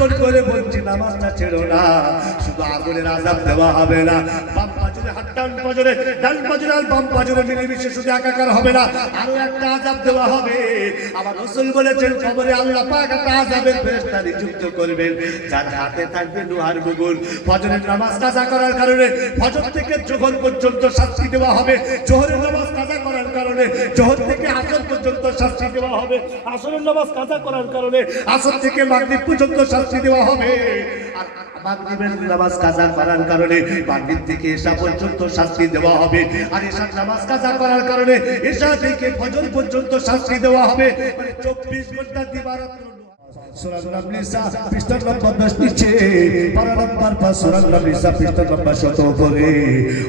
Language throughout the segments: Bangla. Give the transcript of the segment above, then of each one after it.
জোর করে বলছি নামাজটা ছেড়ো না, শুধু আগুনের আযাব দেওয়া হবে না, বাম পাজরে হাত ডান পাজরে ডান পাজরে আর বাম পাজরে মিলেমিশে শুধু একাকার হবে না, আরো একটা আযাব দেওয়া হবে। আমার রাসূল বলেছেন কবরে আল্লাহ পাক একটা আযাবের ফেরেশতা নিযুক্ত করবেন, যার হাতে থাকবে লোহার মুগুর। ফজরের নামাজ কাজা করার কারণে ফজর থেকে যোহর পর্যন্ত শাস্তি দেওয়া হবে, যোহরের নামাজ কাজা করার কারণে যোহর থেকে আসর পর্যন্ত শাস্তি দেওয়া হবে, আসরের নামাজ কাজা করার কারণে আসর থেকে মাগরিব পর্যন্ত শাস্তি দেওয়া হবে, আর মাগরিবের নামাজ কাজা করার কারণে মাগরিব থেকে ইশা পর্যন্ত শাস্তি দেওয়া হবে, আর ইশার নামাজ কাজা করার কারণে ইশা থেকে ফজর পর্যন্ত শাস্তি দেওয়া হবে। মানে 24 ঘন্টা দিবারাত্র। সূরা আন-নিসা পৃষ্ঠা নম্বর 10 নিচে, পারা নম্বর 5, সূরা আন-নিসা পৃষ্ঠা নম্বর 17 উপরে,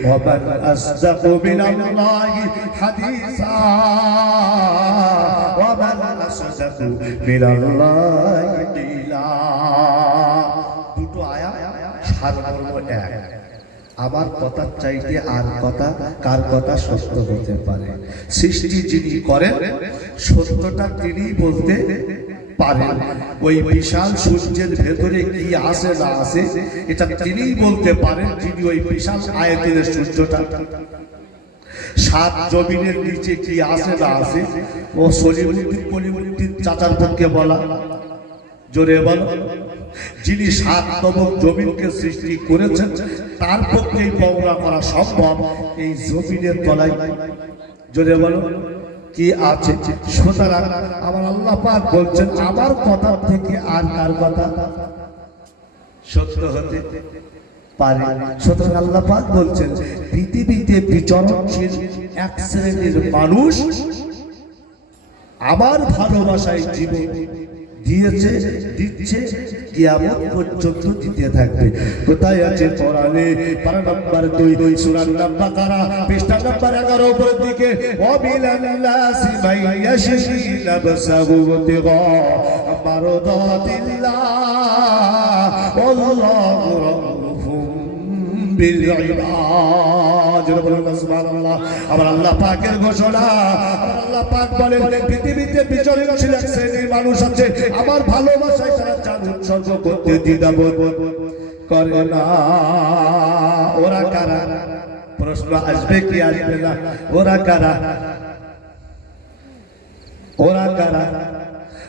ওয়ামান আসদাকু মিনাল্লাহি হাদিসা, ওয়ামান আসদাকু মিনাল্লাহি কিলা। দুটো আয়াত সারমর্ম এক। আমার কথার চাইতে আর কথা কার কথা সত্য হতে পারে? সৃষ্টি যিনি করেন সত্যটা তিনি বলতে পারেন। ওই বিশাল সূর্যের ভেতরে কি আছে না আছে এটা তিনিই বলতে পারেন, যিনি ওই বিশাল আয়তনের সূর্যটা, সাত জমিনের নিচে কি আছে না আছে ও সলিমুদ্দিন কলিমুদ্দিন চাচার পক্ষে বলা। জোরে বলো। যিনি সাততম জমিনকে সৃষ্টি করেছেন তার পক্ষেই বর্ণনা করা সম্ভব এই জমিনের তলায়। জোরে বলো কি আছে? সুতরাং আমার আল্লাহ পাক বলছেন আমার কথা থেকে আর কার কথা সত্য হতে পারে? সুতরাং আল্লাহ পাক বলছেন পৃথিবীতে বিচরণশীল এক শ্রেণীর মানুষ আমার ভালোবাসায় জীবন দিয়েছে, দিচ্ছে, কিয়ামত পর্যন্ত দিতে থাকবে। কোথায় আছে? কোরআনে পারা নাম্বার 2 সূরা আল-বাকারা পৃষ্ঠা নাম্বার 11 উপরের দিকে, ওয়াবিলাল্লাহি মাইয়াশি নাবসাহু তিগা মারদাতিল্লাহ ওয়াল্লাহু রাউফুম বিল ইবাদ। সুবহানাল্লাহ। আমার আল্লাহ পাকের ঘোষণা, আল্লাহ পাক বলেন পৃথিবীতে বিচরণশীল এক শ্রেণীর মানুষ আছে আমার ভালোবাসায় তারা জান উৎসর্গ করতে দ্বিধাবোধ করে না। ওরা কারা? প্রশ্ন আসবে কি আসবে না? ওরা কারা? ওরা কারা?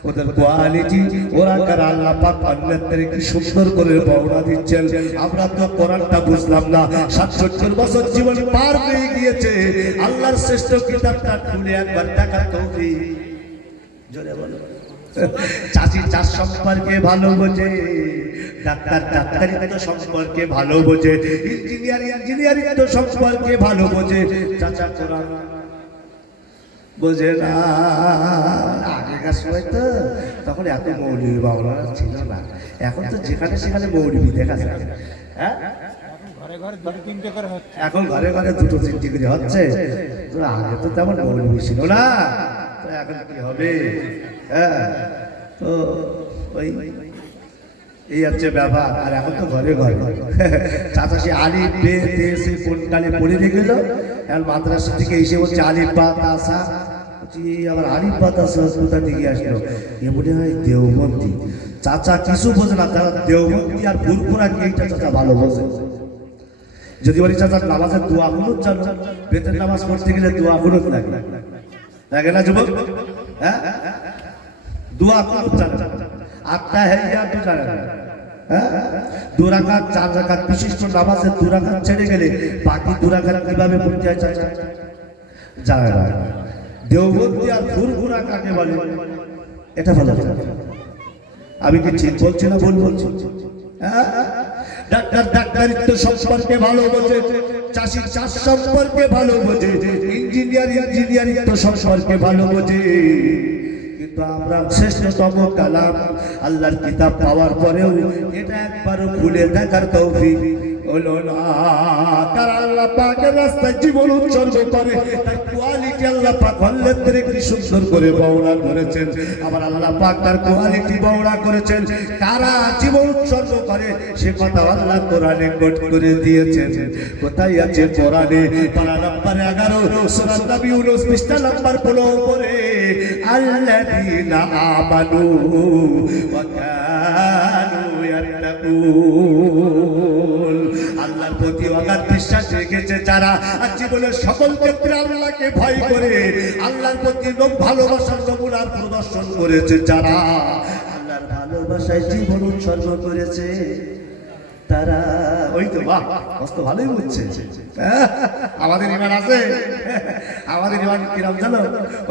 ওদের কোয়ালিটি ওরা কারা? আল্লাহ পাক অন্যদের কি সুন্দর করে বর্ণনা দিচ্ছেন। আমরা তো কোরআনটা বুঝলাম না, 67 বছর জীবন পার হয়ে গিয়েছে, আল্লাহর শ্রেষ্ঠ কিতাবটা খুলে একবার দেখা তৌফিক। জোরে বলো। চাচি চাষ সম্পর্কে ভালো বোঝে, ডাক্তার ডাক্তারিত্ব সম্পর্কে ভালো বোঝে, ইঞ্জিনিয়ার ইঞ্জিনিয়ারিত্ব সম্পর্কে ভালো বোঝে, চাচা কোরআন বোঝে না। আগেকার সময় তো তখন এত মৌলবি বাংলা ছিল না, এখন তো যেখানে সেখানে মৌলবি দেখা যায়। হ্যাঁ, এখন ঘরে ঘরে 2-3 করে হচ্ছে। আগে তো তেমন মৌলবি ছিল না, এখন কি হবে? হ্যাঁ, তো ওই এই হচ্ছে ব্যাপার। আর এখন তো ঘরে ঘরে চাচা সে আলিফ বে তে সে কোন কালে পড়ে রেখে গেল, এখন মাদ্রাসা থেকে এসে হচ্ছে আলিফ বা তাসা, আবার আলিফ বা তাসা কোথা থেকে আসলো? এ মনে হয় দেওবন্দি। চাচা কিছু বোঝে না, তারা দেওবন্দি আর ফুরফুরা কি এইটা চাচা ভালো বোঝে। যদি বলি চাচা নামাজের দোয়া কুনুত জানো? বেতের নামাজ পড়তে গেলে দোয়া কুনুত লাগে, লাগে না যুবক? হ্যাঁ, দোয়া কুনুত জানো? আত্তাহিয়াতু জানো? হ্যাঁ, 2 রাকাত 4 রাকাত বিশিষ্ট নামাজের 2 রাকাত ছেড়ে গেলে বাকি 2 রাকাত কিভাবে পড়তে হয় চাচা জানে না। দেওবন্দি আর ফুরফুরা কাকে বলে এটা ভালো জানে। আমি কি ঠিক বলছি না ভুল বলছি? হ্যাঁ, ডাক্তার ডাক্তারিত্ব সম্পর্কে ভালো বোঝে, চাষি চাষ সম্পর্কে ভালো বোঝে, ইঞ্জিনিয়ার ইঞ্জিনিয়ারিত্ব সম্পর্কে ভালো বোঝে, কিন্তু আমরা শ্রেষ্ঠতম কালাম আল্লাহর কিতাব পাওয়ার পরেও এটা একবারও ভুলে দেখার তৌফিক হলো না। তারা আল্লাহ পাকের রাস্তায় জীবন উৎসর্গ করে, তার কোয়ালিটি আল্লাহ পাক হল্লের কি সুন্দর করে বর্ণনা করেছেন। আবার আল্লাহ পাক তার কোয়ালিটি বর্ণনা করেছেন কারা জীবন উৎসর্গ করে সে কথা আল্লাহ কোরআনে কোট করে দিয়েছেন। কোথায় আছে? কোরআনে পারা নাম্বার 11 সূরা নবী ইউনূস পৃষ্ঠা নাম্বার 15 উপরে, আল্লাযীনা আমানু ওয়া কানু কুল। আল্লাহর প্রতি অগাধ বিশ্বাস রেখেছে যারা, আর জীবনের সকল ক্ষেত্রে আল্লাহকে ভয় করে আল্লাহর প্রতি ভালোবাসার নমুনার প্রদর্শন করেছে যারা, আল্লাহর ভালোবাসায় জীবন উৎসর্গ করেছে তারা। ওই তো বাহ, কষ্ট ভালোই বুঝছে। আমাদের ইমান আছে, আমাদের ইমান কিরম জানো?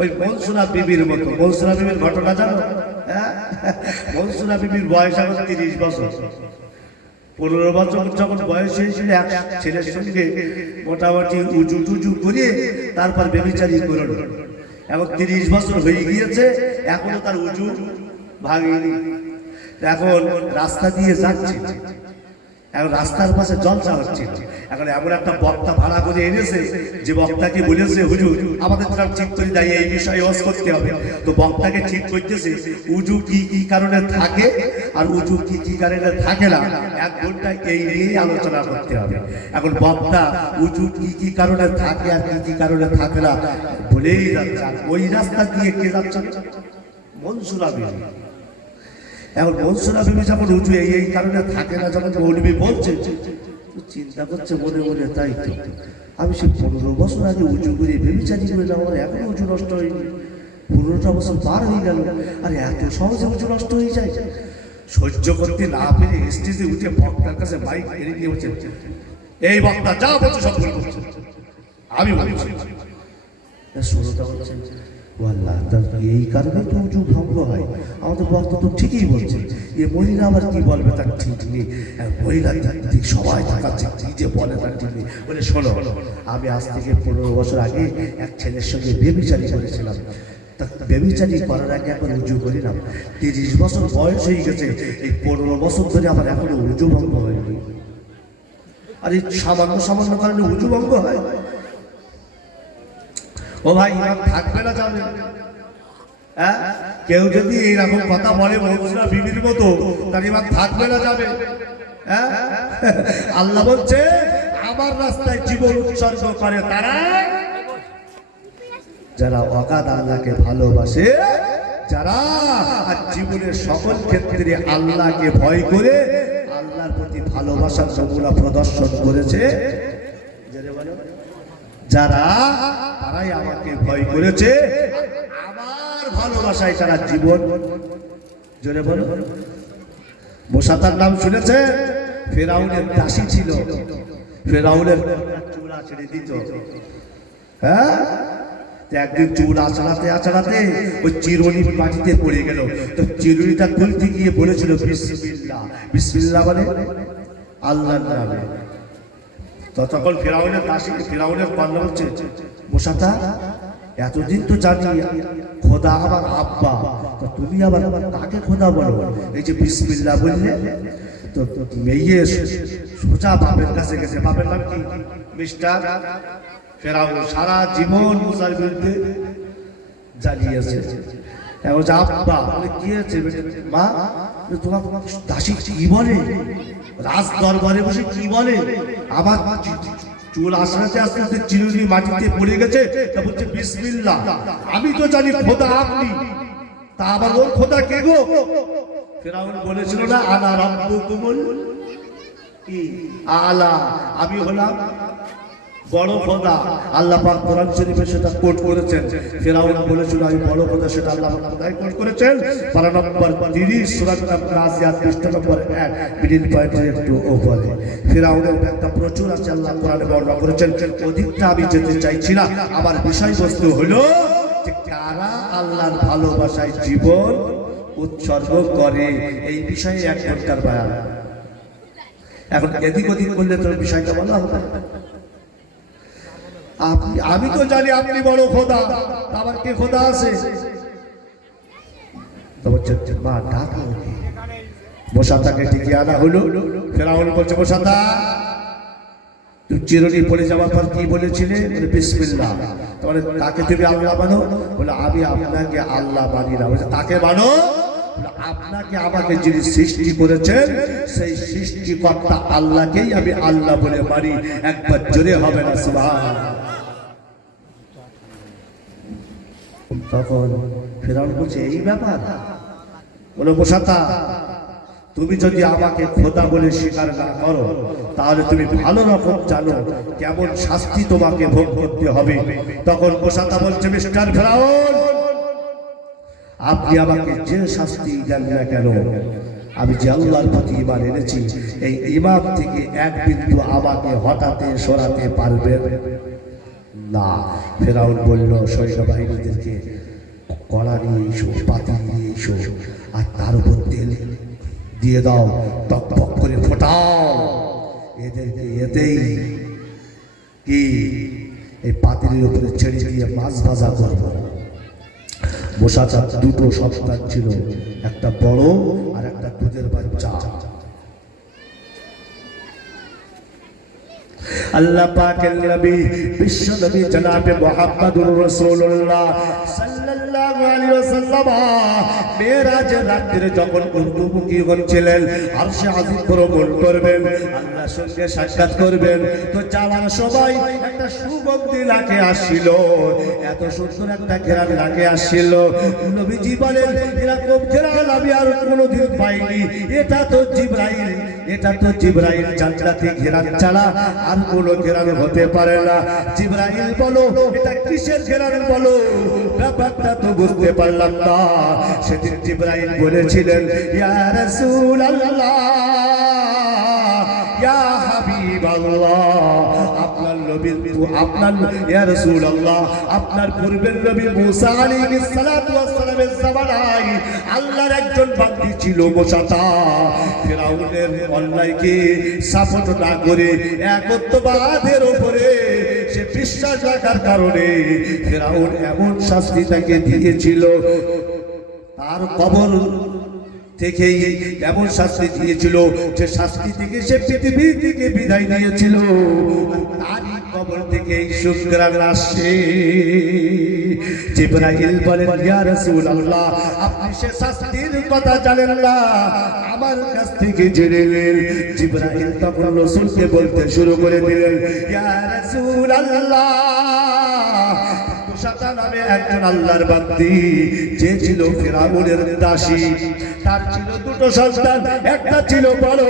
ওই মনসুরা বিবির মতো। মনসুরা বিবির ঘটনা জানো? মনসুরা বিবির বয়স এখন 30 বছর। 15 বছর যখন বয়স হয়েছিল এক ছেলের সঙ্গে মোটামুটি উজু টুজু করে তারপর বেবিচারি করল। এখন 30 বছর হয়ে গিয়েছে, এখনো তার উজু ভাঙেনি। এখন রাস্তা দিয়ে যাচ্ছে, এখন রাস্তার পাশে জলসা হচ্ছে। এখন এমন একটা বক্তা ভাড়া করে এনেছে যে বক্তাকে বলেছে হুজুর আমাদের তার ঠিক করে দেয় এই বিষয়ে ওয়াজ করতে হবে। তো বক্তাকে ঠিক করতেছে উজু কি কি কারণে থাকে আর উজু কি কি কারণে থাকে না, 1 ঘন্টা এই নিয়েই আলোচনা করতে হবে। এখন বক্তা উজু কি কি কারণে থাকে আর কি কি কারণে থাকে না বলেই যাচ্ছে। ওই রাস্তা দিয়ে কে যাচ্ছে? মনসুরা বিবি। এখন মনসুরা বিবি যখন উজু এই কারণে থাকে না, যখন মৌলবি বলছে চিন্তা করছে মনে মনে, তাই তো আমি সে 15 বছর আগে উজু করে বেবিচারি করে না, আমার এখনো উজু নষ্ট হয়নি। 15টা বছর পার হয়ে গেল, আর এত সহজে উজু নষ্ট হয়ে যায়। সহ্য করতে না পেরে স্টেজে উঠে বক্তার কাছে মাইক এনে দিয়ে বলছে, এই বক্তা যা বলছে সব ভুল বলছে, আমি বলছি। শ্রোতা বলছেন আল্লাহ, এই কারণে তো উজু ভঙ্গ হয়। আমাদের বক্তা তো ঠিকই বলছে, এ মহিলা আবার কি বলবে তার ঠিক নেই। মহিলা দিক সবাই থাকাচ্ছে, কি যে বলে তার ঠিক নেই। বলে শোনো, আমি আজ থেকে 15 বছর আগে এক ছেলের সঙ্গে বেবিচারি করেছিলাম। তা বেবিচারি করার আগে এখন উজু করিলাম। 30 বছর বয়স হয়ে গেছে, এই 15 বছর ধরে আমার এখনো উজু ভঙ্গ হয়নি। আর এই সামান্য সামান্য কারণে উজু ভঙ্গ হয়। ও ভাই, ইমাম থাকবে না যাবে? হ্যাঁ, কেউ যদি এইরকম কথা বলে মনসুরা বিবির মতো, তার ইমাম থাকবে না যাবে? হ্যাঁ, আল্লাহ বলছে আমার রাস্তায় জীবন উৎসর্গ করে তারা, যারা অগাধ আল্লাহকে ভালোবাসে, যারা জীবনের সকল ক্ষেত্রে আল্লাহকে ভয় করে আল্লাহর প্রতি ভালোবাসার নমুনা প্রদর্শন করেছে, যারা তারাই আমাকে ভয় করেছে, আমার ভালোবাসায় তারা জীবন। জোরে বলো। মুসা তার নাম শুনেছে? ফেরাউনের দাসী ছিল, ফেরাউনের চুল ছেড়ে দিত। হ্যাঁ, একদিন চুল আছড়াতে আছড়াতে ওই চিরুনি মাটিতে পড়ে গেল। তো চিরুনিটা তুলতে গিয়ে বলেছিল বিসমিল্লাহ। বিসমিল্লাহ মানে আল্লাহর নামে। ততক্ষণ ফেরাউনের দাসী, ফেরাউনের কন্যা হচ্ছে মুসাতা, এতদিন তো জানি খোদা আমার আব্বা, তো তুমি আবার কাকে খোদা বলো? এই যে বিসমিল্লাহ বললে, তো মেয়ে সোজা বাপের কাছে গেছে। বাপের নাম কি? মিস্টার ফেরাউন। সারা জীবন মুসার বিরুদ্ধে জ্বালিয়েছে। আব্বা বলে কি হয়েছে? মা তোমার দাসী কি বলে? রাজ দরবারে বসে কি বলে? আমার চুল আস্তে আস্তে আস্তে চিরুনি মাটিতে পড়ে গেছে, তা বলছে বিসমিল্লাহ। আমি তো জানি খোদা আপনি, তা আবার ওর খোদা কে গো? ফেরাউন বলেছিল না আনা রাব্বুকুমুল আলা, আমি হলাম বড় খোদা। আল্লাহ পাক কোরআন শরীফে সেটা কোট করেছেন। ফেরাউন বলেছিল আমি বড় খোদা, সেটা আল্লাহ পাক কোথায় কোট করেছেন? পারা নম্বর 30 সূরা নাজিয়াত পৃষ্ঠা নম্বর 1 মিডল পয়েন্টের একটু উপরে। ফেরাউনের ব্যাখ্যা প্রচুর আছে, আল্লাহ কোরআনে বর্ণনা করেছেন। অধিকটা আমি যেতে চাইছি না। আমার বিষয়বস্তু হলো যে কারা আল্লাহর ভালোবাসায় জীবন উৎসর্গ করে, এই বিষয়ে 1 ঘন্টার বয়ান। এখন এদিক ওদিক করলে তোর বিষয়টা বলা হবে। আমি তো জানি আপনি বড় খোদা, আমার কে খোদা আছে? মা ডাকা মোসাতাকে ডেকে আনা হলো। ফেরাউন বলছে মোসাতা, তুমি চিরুনি পড়ে যাওয়ার পর কি বলেছিলে? বলে বিসমিল্লাহ। তাহলে তাকে তুমি আল্লাহ মানো? বলে আমি আপনাকে আল্লাহ মানি না। বলছে তাকে মানো? আপনাকে আমাকে যিনি সৃষ্টি করেছেন সেই সৃষ্টিকর্তা আল্লাহকেই আমি আল্লাহ বলে মানি। একবার জোরে হবে না সুবহানাল্লাহ। তখন ফেরাউন বলছে এই ব্যাপার? বলে মোসাতা তুমি যদি আমাকে খোদা বলে স্বীকার না করো তাহলে তুমি ভালো রকম জানো কেমন শাস্তি তোমাকে ভোগ করতে হবে। তখন মুসা বলছে, মিস্টার ফেরাউন, আপনি আমাকে যে শাস্তি দেন না কেন, আমি যে আল্লাহর প্রতি ঈমান এনেছি এই ঈমান থেকে এক বিন্দু আমাকে হটাতে সরাতে পারবেন না। ফেরাউন বলল, সৈন্যবাহিনীদেরকে কড়া নিয়ে এসো, পাতা নিয়ে এসো, আর তার উপর তেল দিয়ে দাও, টকটক করে ফোটাও, এদেরকে এতেই কি এই পাতিলের উপরে ছেড়ে দিয়ে মাছ ভাজা করবো। মুসা চার দুটো সন্তান ছিল, একটা বড় আর একটা দুধের বাচ্চা। আল্লাহ পাকের নবী বিশ্ব নবী জনাবে মুহাম্মদুর রাসূলুল্লাহ সাল্লাল্লাহু আলাইহি ওয়াসাল্লাম মেরাজের রাতে যখন উর্দুমুখী হচ্ছিলেন, আরশে আজিম ভ্রমণ করবেন, আল্লাহর সঙ্গে সাক্ষাৎ করবেন, তো যাওয়ার সময় একটা সুগন্ধি লাগে আসছিল, এত সুন্দর একটা ঘেরান লাগে আসছিল। নবীজি বলেন, এরকম ঘেরান আমি আর কোনোদিন পাইনি, এটা তো জিবরাইল, এটা তো জিবরাইল জান্নাতি ঘেরান ছাড়া আর কোনো ঘেরান হতে পারে না। জিবরাইল বলো, এটা কিসের ঘেরান বলো, ব্যাপারটা তো বুঝতে পারলাম না। সেদিন জিবরাইল বলেছিলেন, ইয়া রাসূলুল্লাহ, ইয়া হাবিবাল্লাহ, আপনার নবী, আপনার ইয়া রাসূলুল্লাহ, আপনার পূর্বের নবী মুসা আলাইহিস সালাতু ওয়াস সালামের জামানায় আল্লাহর একজন বান্দী ছিল মুসাতা। ফিরাউনের অন্যায়কে সাপোর্ট না করে একত্ববাদের উপরে সে বিশ্বাস রাখার কারণে ফিরাউন এমন শাস্তি তাকে দিয়েছিল, তার কবর থেকেই এমন শাস্তি দিয়েছিল যে শাস্তি থেকে সে পৃথিবী থেকে বিদায় নিয়েছিল, তারই কবর থেকে শুকরান আসে। জিবরাইল বলেন, ইয়া রাসূলুল্লাহ, আপনি সে শাস্তির কথা জানেন না, আমার কাছ থেকে জেনে নিন। জিবরাইল তখন রাসূলকে বলতে শুরু করে দিলেন, ইয়া রাসূলুল্লাহ, মুসা নামে একজন আল্লাহর বান্দী, যে ছিল ফিরাউনের দাসী, তার ছিল দুটো সন্তান, একটা ছিল বড়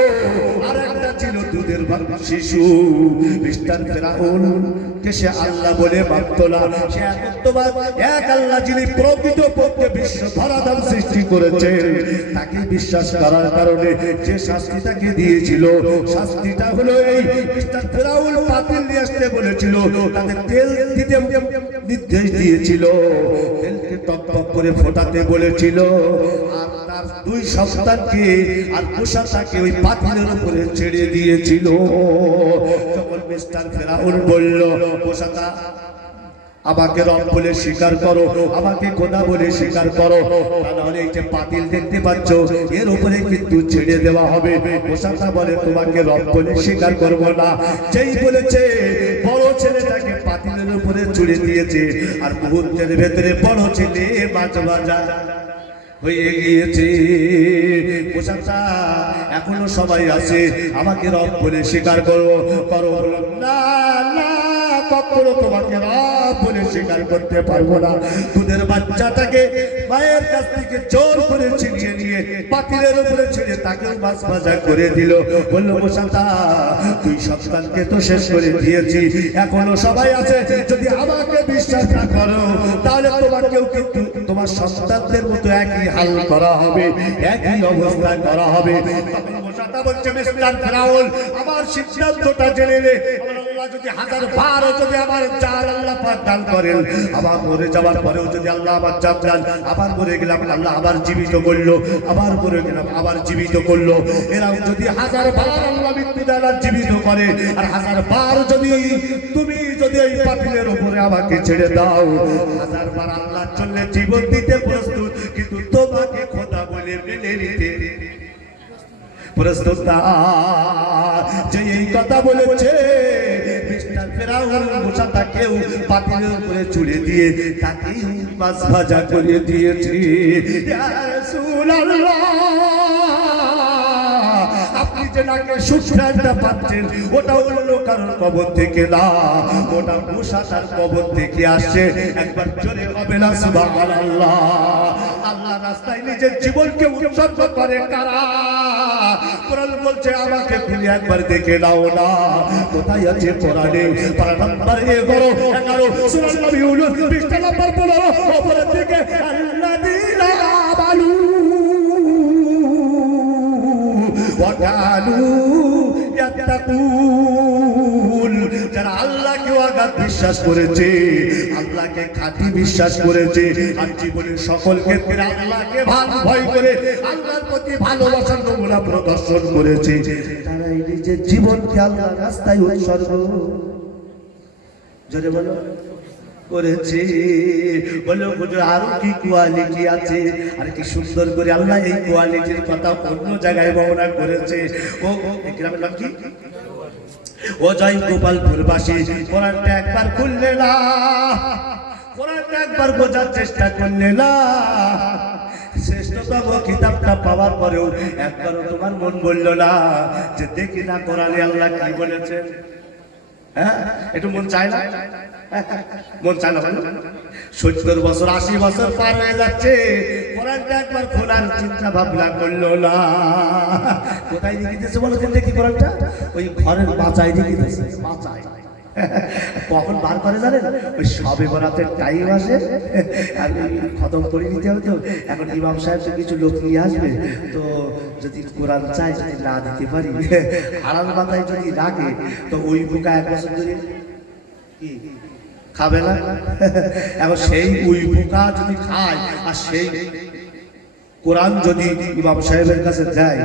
আর একটা ছিল দুধের শিশু। মিস্টার ফিরাউন কে সে আল্লাহ বলে মানত না, সে একত্ববাদ এক আল্লাহ যিনি প্রকৃত পক্ষে বিশ্ব ধরাধাম সৃষ্টি করেছেন তাকে বিশ্বাস করার কারণে যে শাস্তি তাকে দিয়েছিল, শাস্তিটা হলো এই, মিস্টার ফিরাউন পাতিল নিয়ে আসতে বলেছিল, তাদের তেল দিতে নির্দেশ দিয়েছিল, তেলকে টকটক করে ফোটাতে বলেছিল, আর তার দুই সন্তানকে আর মুসাকে ওই পাতিলের উপরে ছেড়ে দিয়েছিল। যখন মিস্টার ফিরাউন বলল, মুসাতা, আমাকে রব বলে স্বীকার করো, আমাকে খোদা বলে স্বীকার করো, তাহলে এই যে পাতিল দেখতে পাচ্ছ এর উপরে কিন্তু ছেড়ে দেওয়া হবে। মুসাতা বলে, তোমাকে রব বলে স্বীকার করব না। যেই বলেছে বড় ছেলেটাকে পাতিলের উপরে ছুড়ে দিয়েছে, আর মুহূর্তের ভেতরে বড় ছেলে মাছ ভাজা হয়ে গিয়েছে। মুসাতা, এখনো সবাই আছে, আমাকে রব বলে স্বীকার করো। না না, কখনো তোমাকে রব বলে স্বীকার করতে পারবো না। দুধের বাচ্চাটাকে মায়ের কাছ থেকে জোর করে ছিনিয়ে নিয়ে পাতিলের উপরে ছেড়ে তাকেও মাছ ভাজা করে দিল। বলল, মুসাতা, দুই সন্তানকে তো শেষ করে দিয়েছি, এখনো সবাই আছে, যদি আমাকে বিশ্বাস না করো তাহলে তোমাকেও কিন্তু তোমার সন্তানদের মতো একই হাল করা হবে, একই অবস্থা করা হবে। মুসাতা বলছে, মিস্টার ফিরাউন, আমার সিদ্ধান্তটা জেনে নে, আমার আল্লাহ যদি হাজার বার যদি আমার জান আল্লাহ পাক দান করেন, আবার মরে যাওয়ার পরেও যদি আল্লাহ আমার জান দান, আবার মরে গেলাম আল্লাহ আবার জীবিত করলো, আবার মরে গেলাম আবার জীবিত করলো, এরাও যদি হাজার বার আল্লাহ মৃত্যু দেন আর জীবিত করে, আর হাজার বার যদি তুমি যদি এই পাতিলের উপরে আমাকে ছেড়ে দাও, হাজার বার আল্লাহর জন্য জীবন দিতে প্রস্তুত, কিন্তু তোমাকে খোদা বলে মেনে নিতে প্রস্তুত না। যে এই কথা বলেছে মিস্টার ফিরাউন মুসাকেও পাতিলের উপরে ছুড়ে দিয়ে তাকেই মাছ ভাজা করে দিয়েছে। ইয়া রাসূলুল্লাহ, আপনি যে নাকি সুখ্যানটা পাচ্ছেন ওটা অন্য কারোর কবর থেকে না, ওটা মুসার কবর থেকে আসছে। একবার জোরে হবে না সুবহানাল্লাহ। আল্লাহ রাস্তায় নিজের জীবনকে উৎসর্গ করে কারা? কোরআন বলছে আমাকে খুলে একবার দেখে নাও না, কোথায় আছে কোরআনে? পারা নাম্বার 11 সূরা নবী ইউনূস পৃষ্ঠা নাম্বার 15 উপরের দিকে আল্লাযীনা আমানু ওয়া কানু ইয়াত্তাকুন, যারা আল্লাহকে অগাধ বিশ্বাস করেছে, আল্লাহকে খাঁটি বিশ্বাস করেছে, আর জীবনের সকল ক্ষেত্রে আল্লাহকে ভয় করে আল্লাহর প্রতি ভালোবাসার নমুনা প্রদর্শন করেছে, তারাই নিজের জীবনকে আল্লাহর রাস্তায় উৎসর্গ জোরে বলো করেছে। বলো হুজুর আরো কি কোয়ালিটি আছে? আর কি সুন্দর করে আল্লাহ এই কোয়ালিটির কথা অন্য জায়গায় বর্ণনা করেছে। ও গ্রামের নাম কি? ও জয় গোপালপুরবাসী, কোরআনটা একবার খুললে না, কোরআনটা একবার বোঝার চেষ্টা করলে না, শ্রেষ্ঠতম কিতাবটা পাওয়ার পরেও একবারও তোমার মন বলল না যে দেখি না কোরআনে আল্লাহ কি বলেছেন? হ্যাঁ, একটু মন চায় না? মন চায় না? 70 বছর 80 বছর পার হয়ে যাচ্ছে, কোরআনটা একবার খোলার চিন্তা ভাবনা করলো না। কোথায় রেখে দিয়েছে বলো দেখি কোরআনটা? ওই ঘরের মাচায় রেখে দিয়েছে, মাচায়। কখন বার করে জানেন? ওই সবে বরাতের টাইম আসে, আর খতম করে নিতে হবে। তো এখন ইমাম সাহেব কিছু লোক নিয়ে আসবে, তো যদি কোরআন চাই, যদি না দিতে পারি, আড়াল মাথায় যদি রাখে, তো ওই বোকা 1 বছর ধরে কি খাবে না। এখন সেই ওই বোকা যদি খায়, আর সেই কোরআন যদি ইমাম সাহেবের কাছে যায়,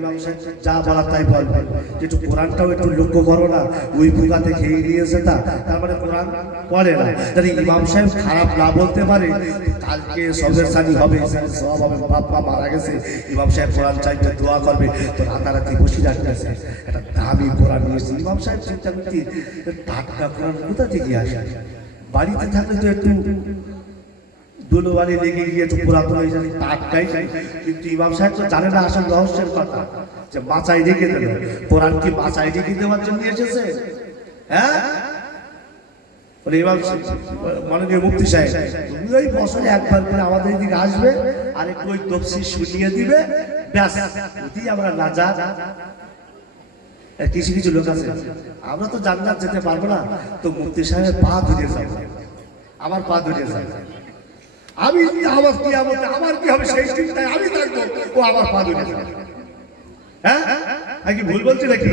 ইমাম সাহেব যা বলার তাই বলবে যে একটু কোরআনটাও একটু লক্ষ্য করো না, ওই ফুকাতে খেয়ে নিয়েছে, তার মানে কোরআন পড়ে না। যদি ইমাম সাহেব খারাপ না বলতে পারে, কালকে সবের সানি হবে, সব হবে, বাপ্পা মারা গেছে, ইমাম সাহেব কোরআন চাইতে দোয়া করবে, তো রাতারাতি বসে রাখতেছে একটা দামি কোরআন নিয়েছে। ইমাম সাহেব চিন্তা করতে টাটকা কোরআন কোথা থেকে আসে? বাড়িতে থাকলে তো একটু দুলোবালি লেগে গিয়ে একটু পুরাতন হয়ে যায়, টাটকাই যায়। কিন্তু ইমাম সাহেব তো জানে না আসল রহস্যের কথা, যে মাচায় রেখে দেবে। কোরআন কি মাচায় রেখে দেওয়ার জন্য এসেছে? হ্যাঁ, ইমাম মাননীয় মুফতি সাহেব তুমি ওই বছরে একবার করে আমাদের এদিকে আসবে, আর একটু ওই তফসির শুনিয়ে দিবে, ব্যাস, যদি আমরা না যা। কিছু কিছু লোক আছে, আমরা তো জান্নাত যেতে পারবো না, তো মুফতি সাহেবের পা ধরে যাবো, আমার পা ধরে যাবে, আমি আমার কি আমার কি হবে সেই চিন্তায় আমি থাকবো, ও আমার পা ধরে যাবে। হ্যাঁ, কি ভুল বলছি নাকি?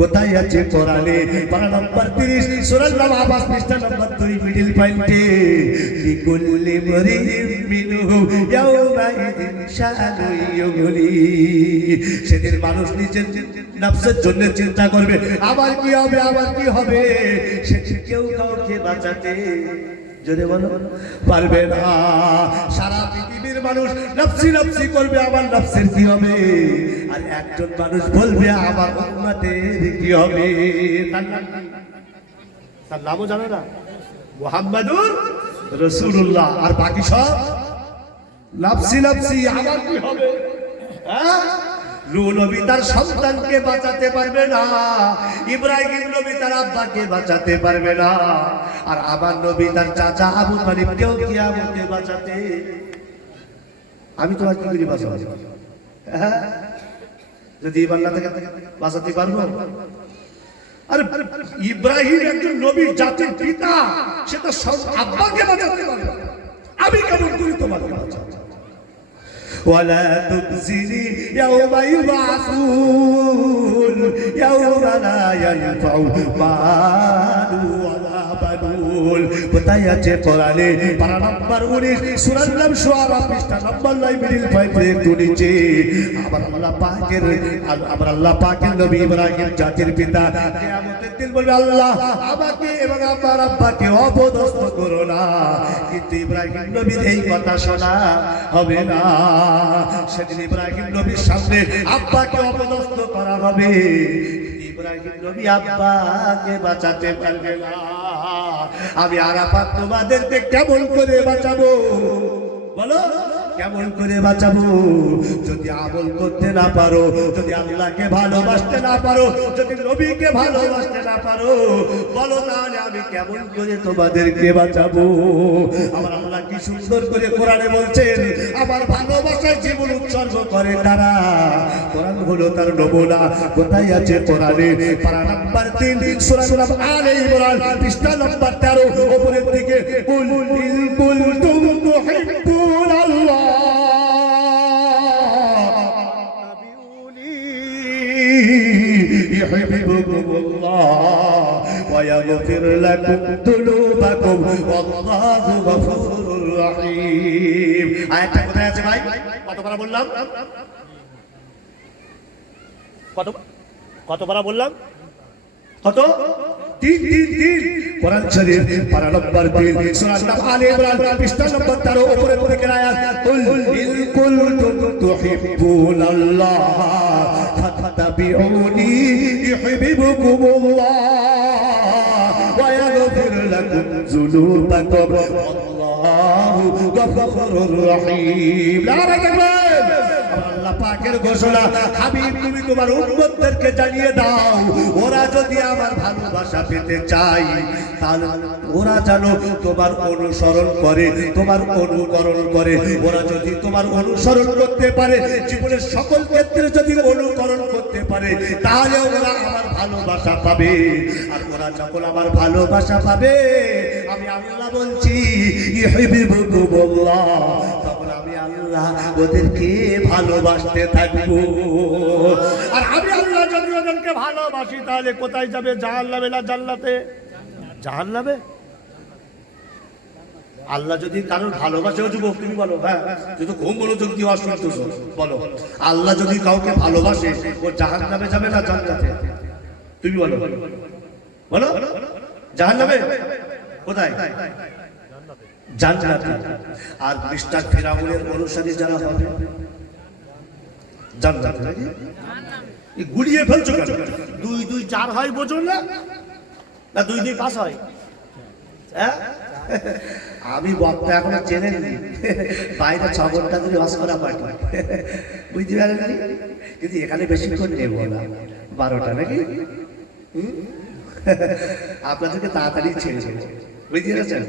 কোথায় আছে কোরআনে? পারা নাম্বার 30 সূরা আবাস পৃষ্ঠা নাম্বার 2 মিডল পয়েন্টে, লিকুল্লি মরিইম মিনহুম ইয়াওমাইদিন শাআনু ইউগনি। সেদিন মানুষ নিজের নফসের জন্য চিন্তা করবে, আমার কি হবে, আমার কি হবে। সেদিন কেউ কাউকে বাঁচাতে জোরে বলো পারবে না। সারা পৃথিবীর মানুষ নফসি নফসি করবে, আমার নফসের কি হবে। আর একজন মানুষ বলবে আমার উম্মতের কি হবে। তার নামও জানো না, মুহাম্মাদুর রাসূলুল্লাহ। আর বাকি সব নফসি নফসি, আমার কি হবে। নূহ নবী তার সন্তানকে বাঁচাতে পারবে না, ইব্রাহিম নবী তার আব্বাকে বাঁচাতে পারবে না, আর আমার নবী তার চাচা আবু তালিবকেও কিয়ামতে বাঁচাতে। আমি তোমার কি করে বাঁচাবো? হ্যাঁ, যদি আল্লাহ থেকে বাঁচাতে পারবো? আরে ইব্রাহিম একজন নবী, জাতির পিতা, সে তো আব্বাকে বাঁচাতে পারবে, আমি কেমন করি তোমাকে বাঁচাবো? ولا تخزني يوم يبعثون يوم لا ينفع مال ولا بنون। কোথায় আছে কোরআনে? পারা নাম্বার 19 সূরা নাম শুআরা পৃষ্ঠা নাম্বার 9 মিডল পয়েন্টে একটু নিচে। আমার আল্লাহ পাকের নবী ইব্রাহিম জাতির পিতা কিয়ামতের দিন বলবে, আল্লাহ আমাকে এবং আমার আব্বাকে অপদস্থ করো না। কিন্তু ইব্রাহিম নবীর এই কথা শোনা হবে না। সেদিন ইব্রাহিম নবীর সামনে আব্বাকে অপদস্থ করা হবে, ইব্রাহিম নবী আব্বাকে বাঁচাতে পারবে না। আমি আরাফাত তোমাদেরকে কেমন করে বাঁচাবো বলো? কেমন করে বাঁচাবো? যদি আমল করতে না পারো, যদি আল্লাহকে ভালোবাসতে না পারো, যদি নবীকে ভালোবাসতে না পারো, বলো তাহলে আমি কেমন করে তোমাদেরকে বাঁচাবো? আমার আল্লাহ কি সুন্দর করে কোরআনে বলছেন, আমার ভালোবাসার জীবন উৎসর্গ করে তারা। কোরআন হলো তার নমুনা। কোথায় আছে কোরআনে? পারা নাম্বার 3 সূরা আলে ইমরান পৃষ্ঠা নাম্বার 13 উপরের দিকে, কুল ইন কুনতুম তুহিব্বুনাল্লাহ তাবিউনি ইউহিব্বুকুমুল্লাহ ওয়া ইয়াগফির লাকুম যুনুবাকুম ওয়াল্লাহু গফুরুর রহিম। আয়াতটা কোথায় আছে ভাই? কতবার বললাম? কতবার বললাম? কত? 3 কোরআন শরীফ পারা নাম্বার 3 সূরা আলে ইমরান পৃষ্ঠা নাম্বার 13 উপরের দিকে আয়াত, কুল ইন কুনতুম তুহিব্বুনাল্লাহ ফাত্তাবিউনি ইউহিব্বুকুমুল্লাহ ওয়া ইয়াগফির লাকুম যুনুবাকুম ওয়াল্লাহু গফুরুর রহিম। নারে তাকবীর! আল্লাহ পাকের ঘোষণা, হাবিব তুমি তোমার উম্মতদেরকে জানিয়ে দাও, ওরা যদি আমার ভালোবাসা পেতে চায় তাহলে ওরা যেন তোমার অনুসরণ করে, তোমার অনুকরণ করে। ওরা যদি তোমার অনুসরণ করতে পারে, জীবনের সকল ক্ষেত্রে যদি অনুকরণ করতে পারে, তাহলে ওরা আমার ভালোবাসা পাবে। আর ওরা যখন আমার ভালোবাসা পাবে, আমি আল্লাহ বলছি ইউহিব্বুকুমুল্লাহ, তখন আমি আল্লাহ ওদেরকে ভালোবাসতে থাকবো। আর আমি আল্লাহ যদি ওদেরকে ভালোবাসি, তাহলে কোথায় যাবে? জাহান্নামে না জান্নাতে? জাহান্নামে। আল্লাহ যদি কারোর ভালোবাসেও, যুবক তুমি বলো, হ্যাঁ যদি খুব মনোযোগ দিয়ে অসন্তোষ বলো, আল্লাহ যদি কাউকে ভালোবাসে, ও জাহান্নামে যাবে না জান্নাতে? তুমি বলো, বলো। জাহান্নামে? কোথায়? জান্নাতে। আর মিস্টার ফিরাউনের অনুসারী যারা হবে, জান্নাতে নাকি? এই গুলিয়ে ফেলছো কেন? 2 2 4 হয় বোঝো না? না 2 2 5 হয়? হ্যাঁ, আমি বক্তা এখনো চেনেননি, বাইরে 6 ঘন্টা ধরে ওয়াজ করা পার্টি, বুঝতে পারেননি? কিন্তু এখানে বেশিক্ষণ নেব না, 12টা নাকি? আপনাদেরকে তাড়াতাড়ি ছেড়ে দেবো, বুঝতে পেরেছেন?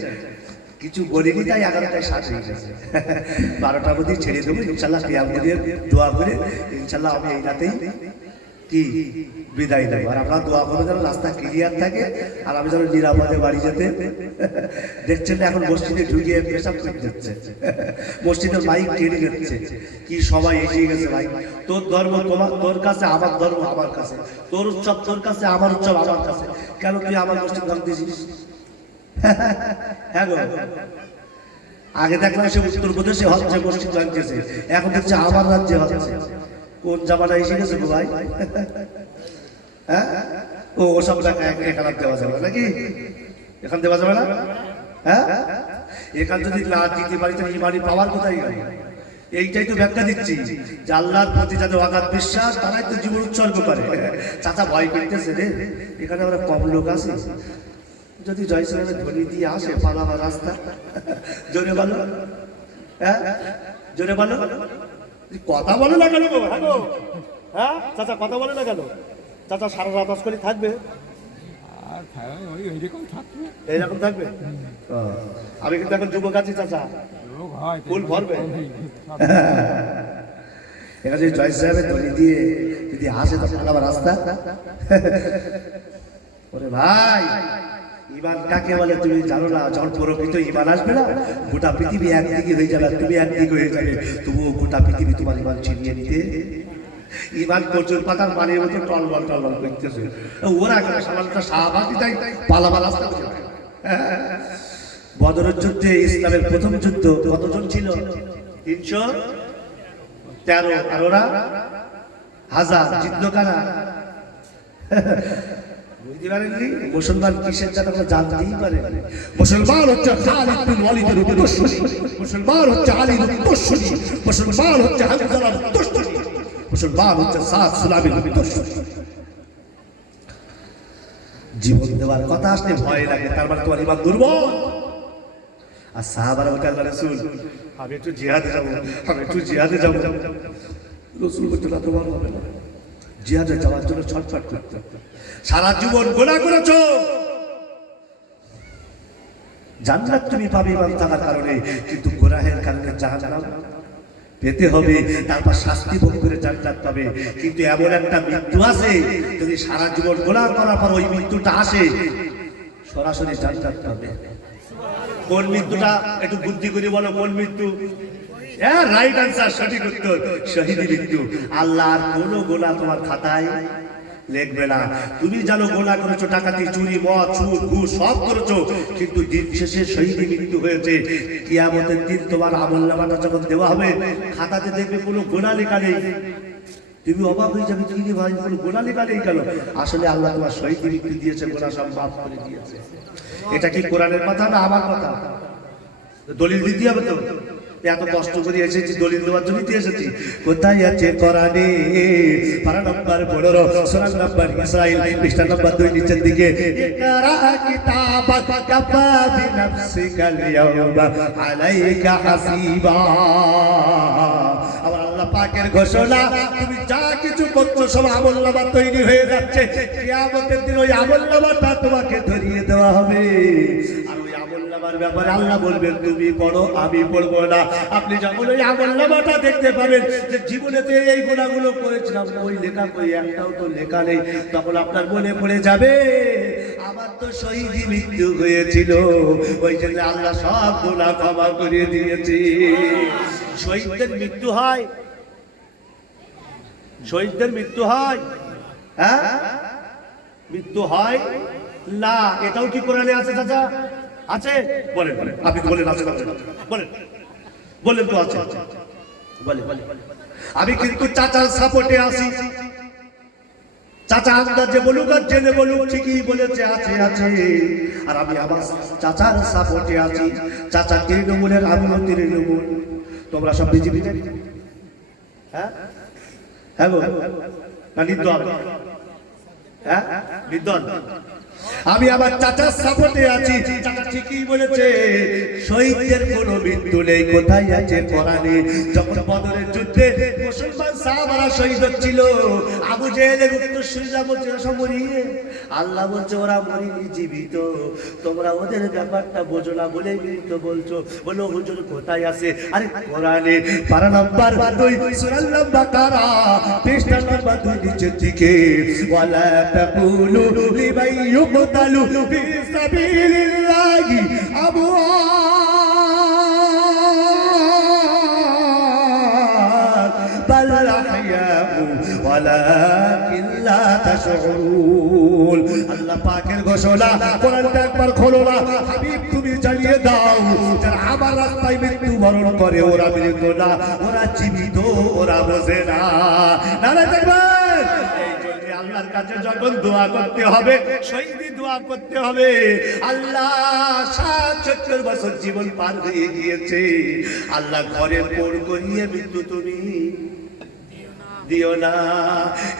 কিছু বলিনি তাই 11টায় 7 হয়ে গেছে। 12টার মধ্যেই ছেড়ে দেবো ইনশাল্লাহ। কিয়াম করে দোয়া করে ইনশাল্লাহ আমি এই রাতেই কি বিদায় দেবো। আর আপনারা দোয়া করে যেন রাস্তা ক্লিয়ার থাকে, আর আমি যেন নিরাপদে বাড়ি যেতে। দেখছেন এখন মসজিদে ঢুকিয়ে পেশাব করে দিচ্ছে, মসজিদের মাইক টেনে যাচ্ছে, কি সবাই এগিয়ে গেছে। ভাই তোর ধর্ম তোর কাছে, আমার ধর্ম আমার কাছে, তোর উৎসব তোর কাছে, আমার উৎসব আমার কাছে, কেন তুই আমার মসজিদ ভাঙতেছিস? হ্যাঁ গো, আগে দেখলাম সে উত্তরপ্রদেশে হচ্ছে মসজিদ ভাঙতেছে, এখন দেখছে আমার রাজ্যে হচ্ছে। কোন জামানা এসে গেছে গো ভাই? হ্যাঁ, ও ওসব টাকা এখানে দেওয়া যাবে নাকি? এখান দেওয়া যাবে না? হ্যাঁ, এখান যদি না দিতে পারি তো ইমানি পাওয়ার কোথায় গেল? এইটাই তো ব্যাখ্যা দিচ্ছি যে আল্লাহর প্রতি যাদের অগাধ বিশ্বাস, তারাই তো জীবন উৎসর্গ করে। চাচা ভয় করতেছে রে, এখানে আমরা কম লোক আছি, যদি জয়সালের ধ্বনি দিয়ে আসে পালাবার রাস্তা, জোরে বলো, হ্যাঁ জোরে বলো, কথা বলে না গেল? হ্যাঁ চাচা কথা বলে না গেল? চাচা সারা রাত করে থাকবে? এইরকম থাকবে? আমি কিন্তু এখন যুবক আছি চাচা, ফুল ভরবে। এখানে জয় সাহেবের ধ্বনি দিয়ে যদি আসে তো পালাবার রাস্তা। ওরে ভাই, ইমান কাকে বলে তুমি জানো না? যখন প্রকৃত ইমান আসবে না, গোটা পৃথিবী একদিকে হয়ে যাবে, তুমি একদিকে হয়ে যাবে, তবুও গোটা পৃথিবী তোমার ইমান ছিনিয়ে নিতে। ইমান কচুর পাতার পানির মতো টলবল টলবল করতেছে। ওরা এখন সামান্য শাহবাগি তাই পালাবার রাস্তা। বদরের যুদ্ধে, ইসলামের প্রথম যুদ্ধ, কতজন ছিল? 313। আর ওরা 1000। জিতলো কারা? মুসলমান কিসের জাত আমরা জানতেই পারে। মুসলমান হচ্ছে খালিদ বিন ওয়ালিদের উত্তরসূরি, মুসলমান হচ্ছে আলীর উত্তরসূরি, মুসলমান হচ্ছে হামজার উত্তরসূরি, মুসলমান হচ্ছে সাদ সুলাইমানের উত্তরসূরি। জীবন দেওয়ার কথা আসলে ভয় লাগে, তার মানে তোমার ইমান দুর্বল। আর সাহাবারা বলতে আল্লাহ রাসূল আমি একটু জিহাদে যাবো, আমি একটু জিহাদে যাবো। রাসূল বলতে না, তোমার হবে না, জিহাদে যাওয়ার জন্য ছটফট করতে। সারা জীবন গুনাহ করেছো, জান্নাত তুমি পাবে ইমান থাকার কারণে, কিন্তু গুনাহের কারণে জাহান্নাম পেতে হবে, তারপর শাস্তি ভোগ করে জান্নাত পাবে। কিন্তু এমন একটা মৃত্যু আছে, যদি সারা জীবন গুনাহ করার পর ওই মৃত্যুটা আসে, সরাসরি জান্নাত পাবে। কোন মৃত্যুটা একটু বুদ্ধি করে বলো, কোন মৃত্যু? হ্যাঁ, রাইট আনসার, সঠিক উত্তর, শহীদি মৃত্যু। আল্লাহর কোনো গুনাহ তোমার খাতায় লিখবে না। তুমি জানো গুনাহ করেছো, ডাকাতি, চুরি, মদ, সুদ, ঘুষ সব করেছো, কিন্তু দিন শেষে শহীদি মৃত্যু হয়েছে। কিয়ামতের দিন তোমার আমলনামাটা যখন দেওয়া হবে, খাতাতে দেখবে কোনো গুনাহ লেখা নেই। তুমি অবাক হয়ে যাবে, কি রে ভাই, কোনো গুনাহ লেখা নেই কেন? আসলে আল্লাহ তোমার শহীদি মৃত্যু দিয়েছে, গুনাহ সব মাফ করে দিয়েছে। এটা কি কোরআনের কথা না আমার কথা? দলিল দিতে হবে তো, এত কষ্ট করে এসেছি, দলিল দেওয়ার জন্য এসেছি। কোথায় আছে কোরআনে? পারা নাম্বার 15, সূরা নাম্বার ইসরাইল, পৃষ্ঠা নাম্বার 2 নিচের দিকে, ইকরা কিতাবাক কাফা বিনাফসিকাল ইয়াওমা আলাইকা হাসিবা। আল্লাহ পাকের ঘোষণা, তুমি যা কিছু করছো সব আমলনামা তৈরি হয়ে যাচ্ছে। কিয়ামতের দিন ওই আমলনামাটা তোমাকে ধরিয়ে দেওয়া হবে। আর ওই আমলনামার ব্যাপারে আল্লাহ বলবেন, তুমি পড়ো, আমি পড়বো না। আপনি যখন ওই আমলনামাটা দেখতে পাবেন যে জীবনেতে এই গুনাহগুলো করেছিলাম, ওই লেখা কই, একটাও তো লেখা নেই, তখন আপনার মনে পড়ে যাবে আমার তো শহীদি মৃত্যু হয়েছিল, ওই জন্য আল্লাহ সব গুনাহ ক্ষমা করে দিয়েছে। শহীদদের মৃত্যু হয়, শহীদদের মৃত্যু হয়, হ্যাঁ মৃত্যু হয় না। এটাও কি কোরআনে আছে চাচা? আছে? বলেন, আপনি তো বলেন আছে, বলেন, বলেন তো আছে, বলেন। আমি কিন্তু চাচার সাপোর্টে আছি। চাচা আন্দাজে বলুক আর জেনে বলুক, ঠিকই বলেছে, আছে আছে। আর আমি আমার চাচার সাপোর্টে আছি। চাচা তৃণমূলের, আমিও তৃণমূল। তোমরা সব বিজেপি? হ্যাঁ হ্যাঁ গো, না নির্দল? হ্যাঁ নির্দল। আমি আমার চাচার সাপোর্টে আছি। চাচা ঠিকই বলেছে, শহীদদের কোনো মৃত্যু নেই। কোথায় আছে কোরআনে? যখন বদরের যুদ্ধে মুসলমান সাহাবারা শহীদ হচ্ছিল, আবু জেহেলের উত্তরসূরিরা বলছে সব মরিয়ে, আল্লাহ বলছে ওরা মরিনি, জীবিত। তোমরা ওদের ব্যাপারটা বোঝো না বলেই মৃত্যু বলছো। বলো হুজুর কোথায় আছে? আরে কোরআনে, পারা নাম্বার 2, সূরা বাকারা, পৃষ্ঠা নাম্বার 2 নিচের দিকে, ওয়ালা তাকুলু লিমান يقتل في سبيل الله أموات بل أحياء ولكن لا تشعرون। আল্লাহ পাকের ঘোষণা, কোরআনটা একবার খোলো না হাবিব, তুমি জানিয়ে দাও, যারা আমার রাস্তায় মৃত্যুবরণ করে ওরা মৃত না, ওরা জীবিত, ওরা বোঝে না। নারে দেখবেন, আল্লাহর কাছে যখন দোয়া করতে হবে, শহীদি দোয়া করতে হবে। আল্লাহ ৭৭ বছর জীবন পার হয়ে গিয়েছে, আল্লাহ ঘরের পোড় করিয়ে মৃত্যু তুমি দিও না।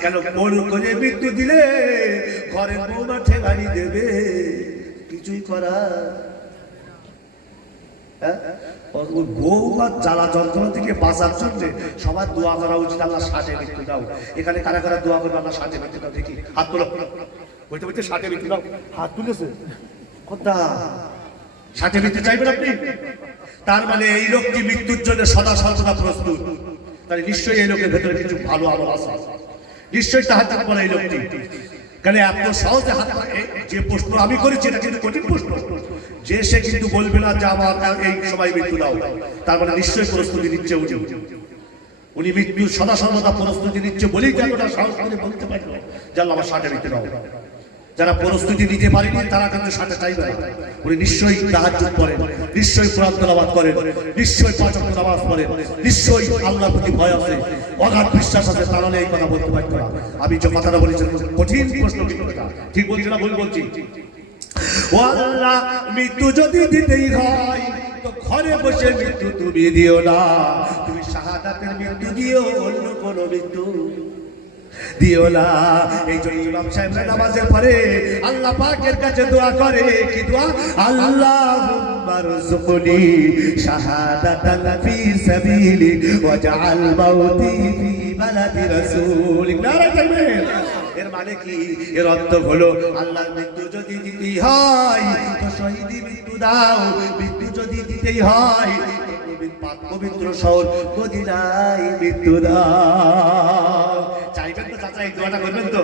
কেন পোড় করে মৃত্যু দিলে ঘরের বৌমা ঠেকানি দেবে, কিছুই করা। বৌমা জ্বালা যন্ত্রণা থেকে বাঁচার জন্য সবার দোয়া করা উচিত, আল্লাহ ৬০ মৃত্যু দাও। এখানে কারা কারা দোয়া করবে আল্লাহ ৬০ মৃত্যু দাও? দেখি হাত তোলো। বলতে বলতে ৬০ মৃত্যু দাও, হাত তুলেছে কথা। ৬০ মৃত্যু চাইবেন আপনি? তার মানে এই লোকটি মৃত্যুর জন্য সদা সর্বদা প্রস্তুত। তাহলে নিশ্চয়ই এই লোকের ভেতরে কিছু ভালো আমল আছে, নিশ্চয়ই তাহাজ্জুদ পড়ে এই লোকটি। কেন এত সহজে হাত? যে প্রশ্ন আমি করেছি এটা কিন্তু কঠিন প্রশ্ন। যে সে কিন্তু বলবে না যে আমার এই সময় মৃত্যু দাও, তার মানে নিশ্চয়ই প্রস্তুতি নিচ্ছে উনি মৃত্যুর সদা সর্বদা প্রস্তুতি নিচ্ছে বলেই এতটা সাহস করে বলতে পারল যে আল্লাহ আমার ৬০ মৃত্যু দাও। যারা প্রস্তুতি নিতে পারেনি তারা কিন্তু ৬০ চাইবে না। উনি নিশ্চয়ই তাহাজ্জুদ পড়েন, নিশ্চয়ই কোরআন তেলাওয়াত করেন, নিশ্চয়ই ৫ ওয়াক্ত নামাজ পড়েন, নিশ্চয়ই আল্লাহর প্রতি ভয় আছে, অগাধ বিশ্বাস আছে, তাহলে এই কথা বলতে পারতো না। আমি যে কথাটা বলেছি কঠিন প্রশ্ন, কিন্তু ঠিক বলছি না ভুল বলছি? ও আল্লাহ, মৃত্যু যদি দিতেই হয় তো ঘরে বসে মৃত্যু তুমি দিও না, তুমি শাহাদাতের মৃত্যু দিও, অন্য কোন মৃত্যু দিও না। এই জন্য ইমাম সাহেবরা নামাজের পরে আল্লাহ পাকের কাছে দোয়া করে, কি দোয়া? আল্লাহুম্মা রযুকনি শাহাদাতান ফি সাবিলি ওয়াজআল মাউতি ফি বালাদি রাসূলিক। নারে তাকবীর। এর মানে কি? এর অর্থ হলো আল্লাহর মৃত্যু যদি দিতেই হয় তো শহীদি মৃত্যু দাও, মৃত্যু যদি দিতেই হয় পাক পবিত্র শহর মদিনায় মৃত্যু দাও। চাইবেন তো চাচা, এই দোয়াটা করবেন তো?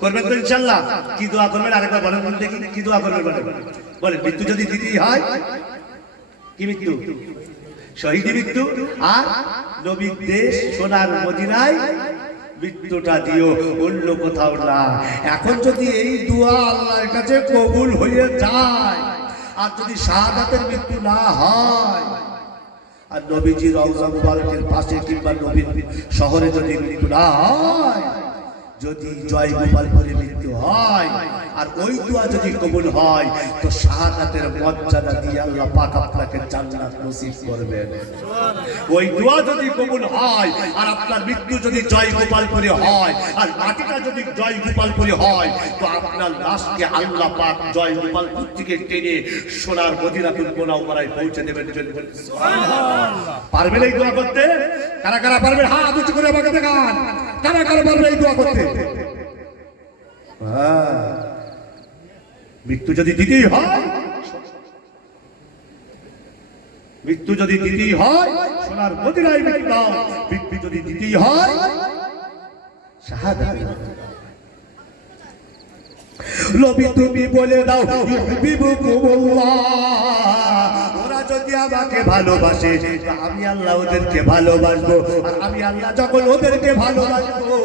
করবেন তো ইনশাআল্লাহ? কি দোয়া করবেন আরেকবার বলেন বলতে, কি দোয়া করবেন বলেন? বলেন মৃত্যু যদি দিতেই হয়, কি মৃত্যু? শহীদি মৃত্যু, আর নবীর দেশ সোনার মদিনায় মৃত্যুটা দিও, অন্য কোথাও না। এখন যদি এই দোয়া আল্লাহর কাছে কবুল হয়ে যায় আর যদি শাহাদাতের মৃত্যু না হয় আর নবীজি রওজা মুবারকের পাশে কিংবা নবীর শহরে যদি মৃত্যু না হয়, যদি জয় গোপালপুরে মৃত্যু হয় আর ওই দোয়া যদি কবুল হয় তো শাহাদাতের মর্যাদা দিয়ে আল্লাহ পাক আপনাকে জান্নাত নসিব করবেন। ওই দোয়া যদি কবুল হয় আর আপনার মৃত্যু যদি জয় গোপালপুরে হয় আর মাটিটা যদি জয় গোপালপুরে হয় তো আপনার লাশকে আল্লাহ পাক জয় গোপালপুর থেকে টেনে সোনার মদিনাতুল মুনাওয়ারায় পৌঁছে দেবেন। সুবহানাল্লাহ। পারবেন এই দোয়া করতে? কারা কারা পারবেন হাত উঁচু করে আমাকে দেখান। কারা কারা পারবেন এই দোয়া করতে? মৃত্যু যদি দিতেই হয়, মৃত্যু যদি দিতেই হয় সোনার মদিনায় মৃত্যু দাও, মৃত্যু যদি দিতেই হয় শাহাদাত। নবী তুমি বলে দাও ইউহিব্বুকুমুল্লাহ, ওরা যদি আমাকে ভালোবাসে আমি আল্লাহ ওদেরকে ভালোবাসবো, আর আমি আল্লাহ যখন ওদেরকে ভালোবাসবো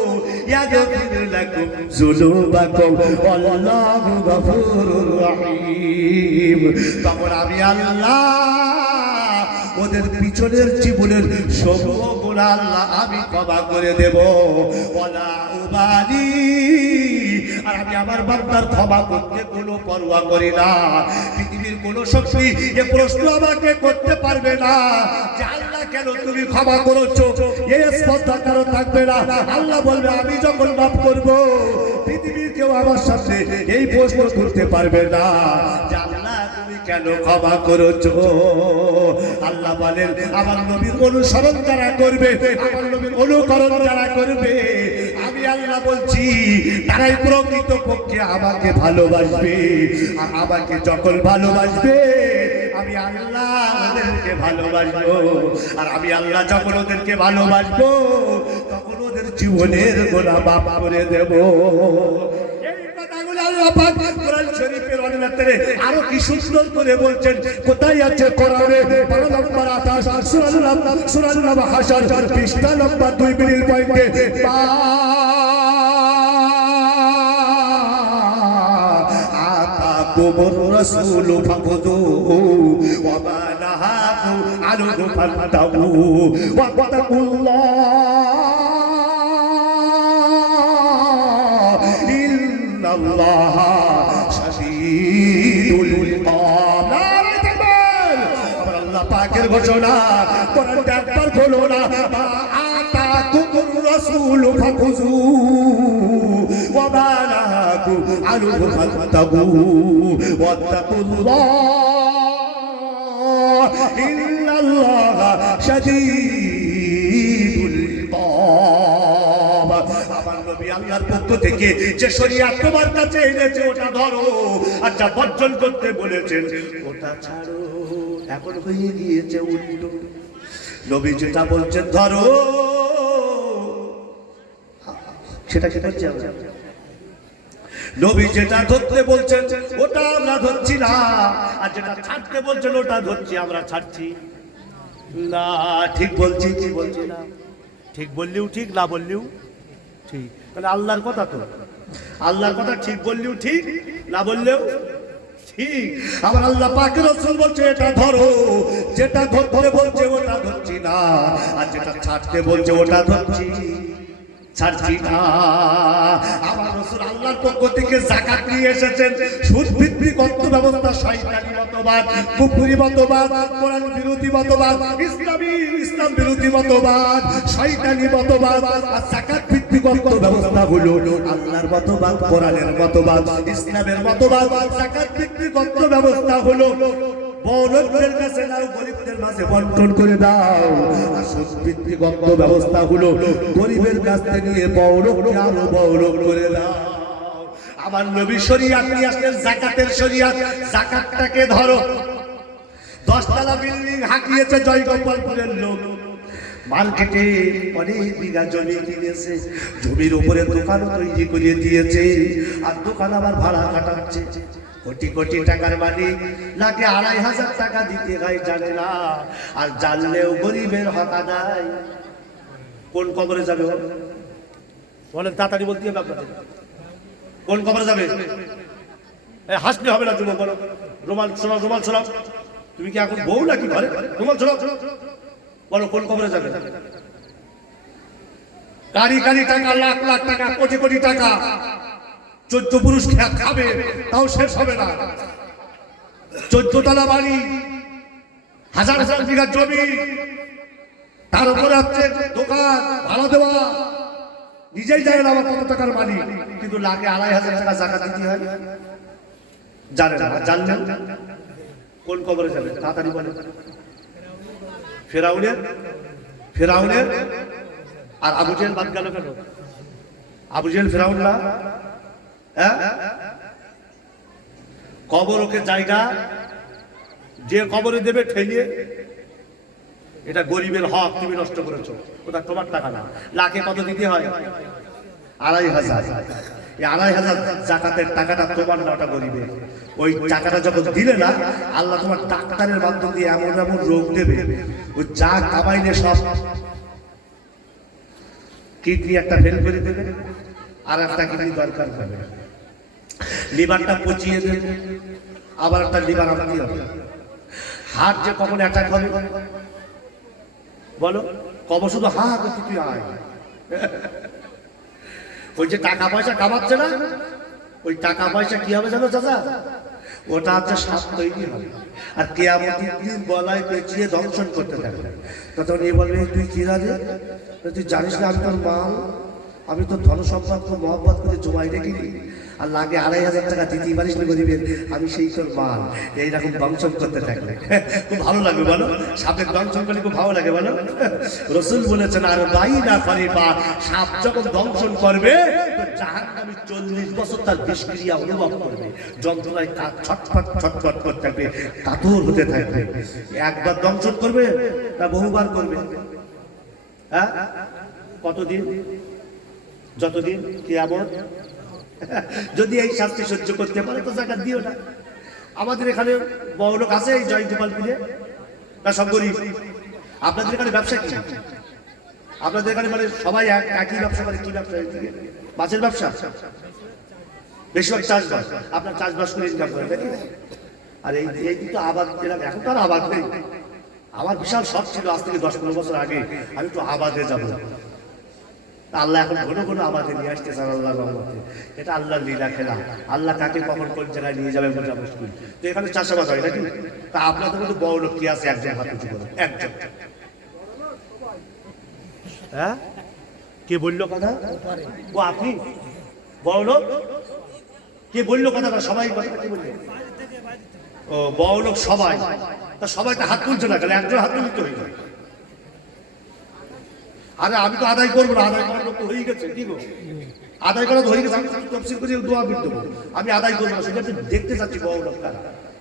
ইয়াগফির লাকুম যুনুবাকুম ওয়াল্লাহু গফুরুর রহিম, তখন আমি আল্লাহ ওদের পিছনের জীবনের সব গুনাহ আল্লাহ আমি ক্ষমা করে দেব। ওয়ালা উবালি, আর আমি আমার বান্দার ক্ষমা করতে কোনো পরোয়া করি না। পৃথিবীর কোনো শক্তি এ প্রশ্ন আমাকে করতে পারবে না যে আল্লাহ কেন তুমি ক্ষমা করেছো, এই স্পর্ধা কারো থাকবে না। আল্লাহ বলবে আমি যখন মাফ করব পৃথিবীর কেউ আমার সামনে এই প্রশ্ন করতে পারবে না যে আল্লাহ তুমি কেন ক্ষমা করেছো। আল্লাহ বলেন আমার নবীর অনুসরণ যারা করবে, আমার নবীর অনুকরণ যারা করবে, আমি আল্লাহ বলছি তারাই প্রকৃত পক্ষে আমাকে ভালোবাসবে। আর আমাকে যখন ভালোবাসবে আমি আল্লাহ ওদেরকে ভালোবাসবো, আর আমি আল্লাহ যখন ওদেরকে ভালোবাসবো তখন ওদের জীবনের গোনা মাফ করে দেব। আল্লাহ পাক কোরআন শরীফের অনুবাদে আরো কি সুন্দর করে বলছেন, কোথায় আছে কোরআনে 12 নম্বর 28 সূরা হাশর পৃষ্ঠা নম্বর 2 মিনিট পয়েন্টে আতাকুমুর রাসূলু ফাখুযুহু ওয়া মা নাহাকু আনহু ফান্তাহু ওয়াত্তাকুল্লাহ ইন্নাল্লাহ শাদীদুল ইকাব। আল্লাহ পাকের ঘোষণা কোরআনটা একবার খোলো না, আতাকুমুর রাসূলু ফাখুযুহু ওয়া মা নাহাকু আনহু ফান্তাহু ওয়াত্তাকুল্লাহ ইন্নাল্লাহ শাদীদুল ইকাব। আমার নবী আল্লাহর পক্ষ থেকে যে শরীয়ত তোমার কাছে এনেছে ওটা ধরো, আর যা বর্জন করতে বলেছেন ওটা ছাড়ো। এখন হয়ে গিয়েছে উল্টো। নবী যেটা বলছেন ধরো সেটা কি করছি আমরা? নবী যেটা ধরতে বলছেন ওটা আমরা ধরছি না, আর যেটা ছাড়তে বলছেন ওটা ধরছি, আমরা ছাড়ছি না। ঠিক বলছি কি বলছি না? ঠিক বললেও ঠিক, না বললেও ঠিক। তাহলে আল্লাহর কথা তো, আল্লাহর কথা ঠিক বললেও ঠিক, না বললেও ঠিক। আবার আল্লাহ পাকের রাসূল বলছে এটা ধরো, যেটা ধরতে বলছে ওটা ধরছি না, আর যেটা ছাড়তে বলছে ওটা ধরছি, ছাড়ছি না। আমার রাসূল রাসূল আল্লাহর পক্ষ থেকে যাকাত নিয়ে এসেছেন। সুদ ভিত্তিক অর্থ ব্যবস্থা শয়তানি মতবাদ, কুফরি মতবাদ, কোরআন বিরোধী মতবাদ, ইসলাম বিরোধী মতবাদ, শয়তানি মতবাদ। আর যাকাত ভিত্তিক অর্থ ব্যবস্থা হলো আল্লাহর মতবাদ, কোরআনের মতবাদ, ইসলামের মতবাদ। যাকাত ভিত্তিক অর্থ ব্যবস্থা হলো বড়লোকদের কাছে নাও, গরিবদের মাঝে বন্টন করে দাও। আর সুদ ভিত্তিক অর্থ ব্যবস্থা হলো গরিবের কাছ থেকে নিয়ে বড়লোককে আরো বড়লোক করে দাও। আমার নবী শরিয়াত নিয়ে আসলেন যাকাতের শরিয়াত। যাকাতটাকে ধরো, 10 তলা বিল্ডিং হাঁকিয়েছে জয়গোপালপুরের লোক, মার্কেটে অনেক বিঘা জমি কিনেছে, জমির উপরে দোকানও তৈরি করে দিয়েছে, আর দোকান আবার ভাড়া কাটাচ্ছে। কোটি কোটি টাকার মালিক, নাকি 2,500 টাকা দিতে হয় জানে না, আর জানলেও গরিবের হক আদায়। কোন কবরে যাবে বলেন? তাড়াতাড়ি বলতে হবে আপনাদের। কোন কবরে যাবে? হাসলে হবে না, তুমি বলো। রুমাল শোনাও, রুমাল শোনাও। তুমি কি এখন বউ নাকি ঘরে? রুমাল শোনাও, বলো কোন কবরে যাবে? কারি কারি টাকা, লাখ লাখ টাকা, কোটি কোটি টাকা, 14 পুরুষ খাবে, তাও শেষ হবে না। 14 তলা বাড়ি, হাজার হাজার বিঘা জমি, তার উপরে হচ্ছে দোকান ভাড়া দেওয়া, নিজেই জানে না আমার কত টাকার মালিক, কিন্তু লাখে 2,500 টাকা যাকাত দিতে হয়। জানে না, জানলেন কোন কবরে যাবে? তাড়াতাড়ি বলে। ফেরাউনের আর আবু জেহেল বাদ গেল কেন? আবু জেহেল ফেরাউন না? কবর ওকে জায়গা, যে কবরে দেবে ঠেলিয়ে, এটা গরিবের হক, তুমি নষ্ট করেছো, ওটা তোমার টাকা না। লাখে কত দিতে হয়? 2,500। এই 2,500 যাকাতের টাকাটা তোমার না, ওটা গরিবের। ওই টাকাটা যখন দিলে না, আল্লাহ তোমার ডাক্তারের মাধ্যম দিয়ে এমন এমন রোগ দেবে, ওই যা কামাইলে সব কিডনি একটা ফেল করে দেবে, আর একটা কিডনি দরকার হবে, লিভারটা পচিয়ে দেবে, আবার একটা লিভার আনতে হবে। হার্ট যে কখন অ্যাটাক হবে বলো? কবর শুধু হা হা করতে তুই আয়। ওই যে টাকা পয়সা কামাচ্ছে না, ওই টাকা পয়সা কি হবে জানো চাচা? ওটা হচ্ছে সাপ তৈরি হবে, আর কিয়ামতের দিন গলায় পেঁচিয়ে দংশন করতে থাকবে। তখন এ বলবে, তুই কি রাজে? তুই জানিস না আমি তোর মাল, আমি তো ধন সম্পদ মহব্বত করে জমাই রেখে দিই, আর লাগে 2,500 টাকা দিতেই পারিস না গরিবের, আমি সেই তোর মাল। এইরকম দংশন করতে থাকলে খুব ভালো লাগবে বলো? সাপের দংশন করলে খুব ভালো লাগে বলো? রাসূল বলেছেন, আর বাই না করে বা সাপ যখন দংশন করবে, জাহান্নামী 40 বছর তার বিষক্রিয়া অনুভব করবে, যন্ত্রণায় ছটফট ছটফট করতে থাকবে, কাতর হতে থাকবে। একবার দংশন করবে না বহুবার করবে? হ্যাঁ, কতদিন? যতদিন কিয়ামত। যদি এই শাস্তি সহ্য করতে পারে তো যাকাত দিও না। আমাদের এখানে বড় লোক আছে এই জয়গোপালপুরে, না সব গরিব? আপনাদের এখানে ব্যবসা কি? আপনাদের এখানে মানে সবাই একই ব্যবসা করে? কি ব্যবসা? মাছের ব্যবসা, বেশিরভাগ চাষবাস। আপনার চাষবাস করে ইনকাম করে নাকি? আর এই তো আবাদ, এখন তো আর আবাদ নেই। আমার বিশাল শখ ছিল আজ থেকে 10-15 বছর আগে আমি তো আবাদে যাবো। আল্লাহ এখন ঘন ঘন আবাদে নিয়ে আসতেছে আল্লাহর রহমতে। এটা আল্লাহর লীলা খেলা। আল্লাহ কাকে কখন কোন জায়গায় নিয়ে যাবে বোঝা মুশকিল। তো এখানে চাষাবাদ হয় নাকি? তা আপনাদের মধ্যে বড় লোক কি আছে? একজন হাত উঁচু করো, একজন। হ্যাঁ, কে বললো কথা? ও আপনি বড় লোক? কে বললো কথাটা? সবাই কথা কি বললো? ও বড় লোক সবাই। তা সবাই তো হাত তুলছে না, কেন একজন হাত তুলতে হয়ে যায়? আরে আমি তো আদায় করবো না, আদায় করার লোক তো হয়ে গেছে। কি গো, আদায় করা তো হয়ে গেছে। আমি তফসিল করে দোয়া বিদ দেবো, আমি আদায় করবো না, সেটা দেখতে চাচ্ছি বড় লোকটা।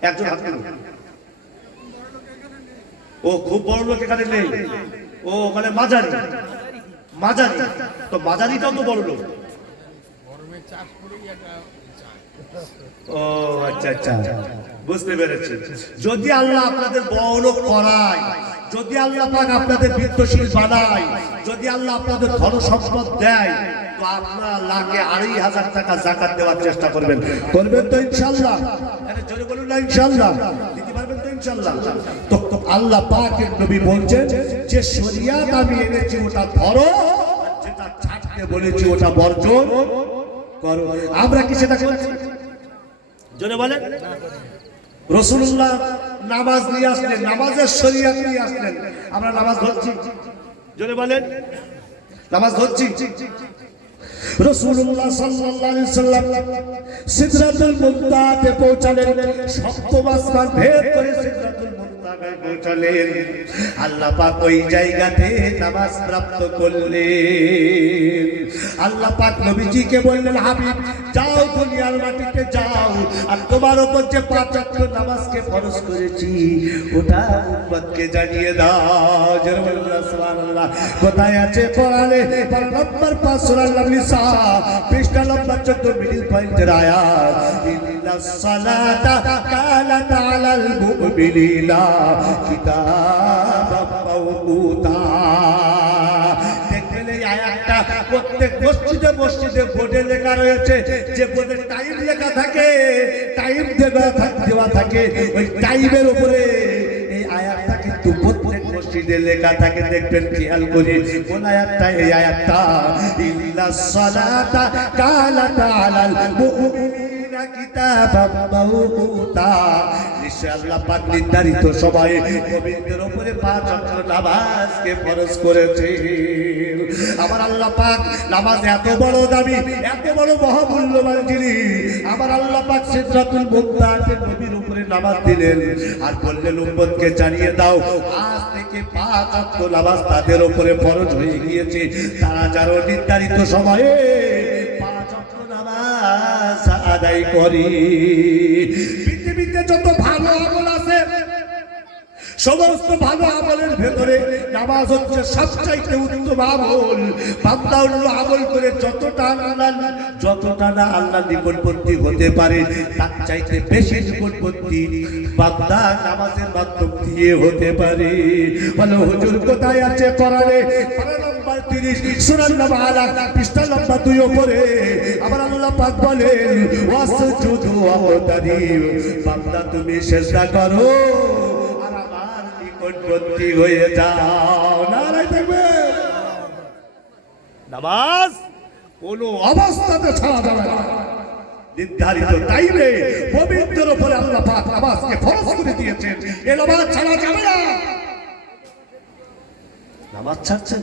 একজন হাত তুলুন। ও খুব বড় লোক এখানে নেই, ও মানে মাঝারি। মাঝারি তো, মাঝারিটাও তো বড় লোক। ও আচ্ছা আচ্ছা, বুঝতে পেরেছি। যদি আল্লাহ আপনাদের বড় লোক করায়, যদি আল্লাহ পাক আপনাদের বিত্তশীল বানায়, যদি আল্লাহ আপনাদের ধন সম্পদ দেয়, তো আপনার লাখে 2,500 টাকা যাকাত দেওয়ার চেষ্টা করবেন। করবেন তো ইনশাআল্লাহ? আরে জোরে বলুন না ইনশাআল্লাহ। দিতে পারবেন তো ইনশাআল্লাহ? তো আল্লাহ পাকের নবী বলছেন যে শরিয়াত আমি এনেছি ওটা ধরো, আর যেটা ছাড়তে বলেছি ওটা বর্জন করো। আমরা কি সেটা করছি? জোরে বলেন। রাসূলুল্লাহ নামাজ নিয়ে আসলেন, নামাজের শরীয়ত নিয়ে আসলেন, আমরা নামাজ ধরছি? জোরে বলেন, নামাজ ধরছি? রাসূলুল্লাহ সাল্লাল্লাহু আলাইহি সাল্লাম সিদরাতুল মুনতাহাতে পৌঁছালেন, সপ্তম আসমান ভেদ করে সিদরাতুল মুনতাহায় পৌঁছালেন। আল্লাহ পাক ওই জায়গাতে নামাজ প্রাপ্ত করলেন। আল্লাহ পাক নবীজিকে বললেন, হাবিব যাও দুনিয়ার মাটিতে যাও, আর তোমার উপর যে 5 ওয়াক্ত নামাজকে ফরজ করেছি ওটা উম্মতকে জানিয়ে দাও। জোরে বলুন সুবহানাল্লাহ। কোথায় আছে কোরআনে? পারা নম্বর 5 সূরা নিসা, পৃষ্ঠা নম্বর 14, মিডল পয়েন্টের আয়াত, ইন্নাস সালাতা কানাত আলাল মুমিনিনা কিতাবাম মাওকুতা। দেখলে এই আয়াতটা প্রত্যেক মসজিদে মসজিদে বোর্ডে লেখা রয়েছে, যে বোর্ডে টাইম লেখা থাকে, টাইম দেওয়া থাকে, ওই টাইমের উপরে এই আয়াতটা কিন্তু প্রত্যেক মসজিদে লেখা থাকে। দেখবেন খেয়াল করে কোন আয়াতটা? এই আয়াতটা, ইন্নাস সালাতা কানাত আলাল মুমিনিনা কিতাবাম মাওকুতা। নিশ্চয় আল্লাহ পাক নির্ধারিত সময়ে মুমিনদের উপরে 5 ওয়াক্ত নামাজকে ফরজ করেছে। আমার আল্লাহ পাক নামাজ এত বড় দামি, এত বড় মহামূল্যবান জিনিস, আমার আল্লাহ পাক সিদরাতুল মুনতাহাতে নবীর উপরে নামাজ দিলেন আর বললেন, উম্মতকে জানিয়ে দাও আজ থেকে 5 ওয়াক্ত নামাজ তাদের উপরে ফরজ হয়ে গিয়েছে। তারা যারা নির্ধারিত সময়ে 5 ওয়াক্ত নামাজ আদায় করে। পৃথিবীতে যত ভালো আমল আছে, সমস্ত ভালো আমলের ভেতরে নামাজ হচ্ছে সবচাইতে উত্তম আমল। বান্দা অন্য আমল করে যতটা না আল্লাহ নিকটবর্তী হতে পারে, তার চাইতে বেশি নিকটবর্তী বান্দা নামাজের মাধ্যম দিয়ে হতে পারে। বলো হুজুর কোথায় আছে কোরআনে? পারা নম্বর 30 সূরা আলা, পৃষ্ঠা নম্বর 2 উপরে আমার আল্লাহ পাক বলেন, ওয়াসজুদু ওয়াবতারিব, বান্দা তুমি সিজদা করো আর আমার নিকটবর্তী হয়ে যাও। নারায়ে তাকবীর। নামাজ কোন অবস্থাতে ছাড়া যাবে না। নির্ধারিত টাইমে পবিত্র উপরে আল্লাহ পাক নামাজকে ফরজ করে দিয়েছেন। এই নামাজ ছাড়া যাবে না। নামাজ ছাড়ছেন,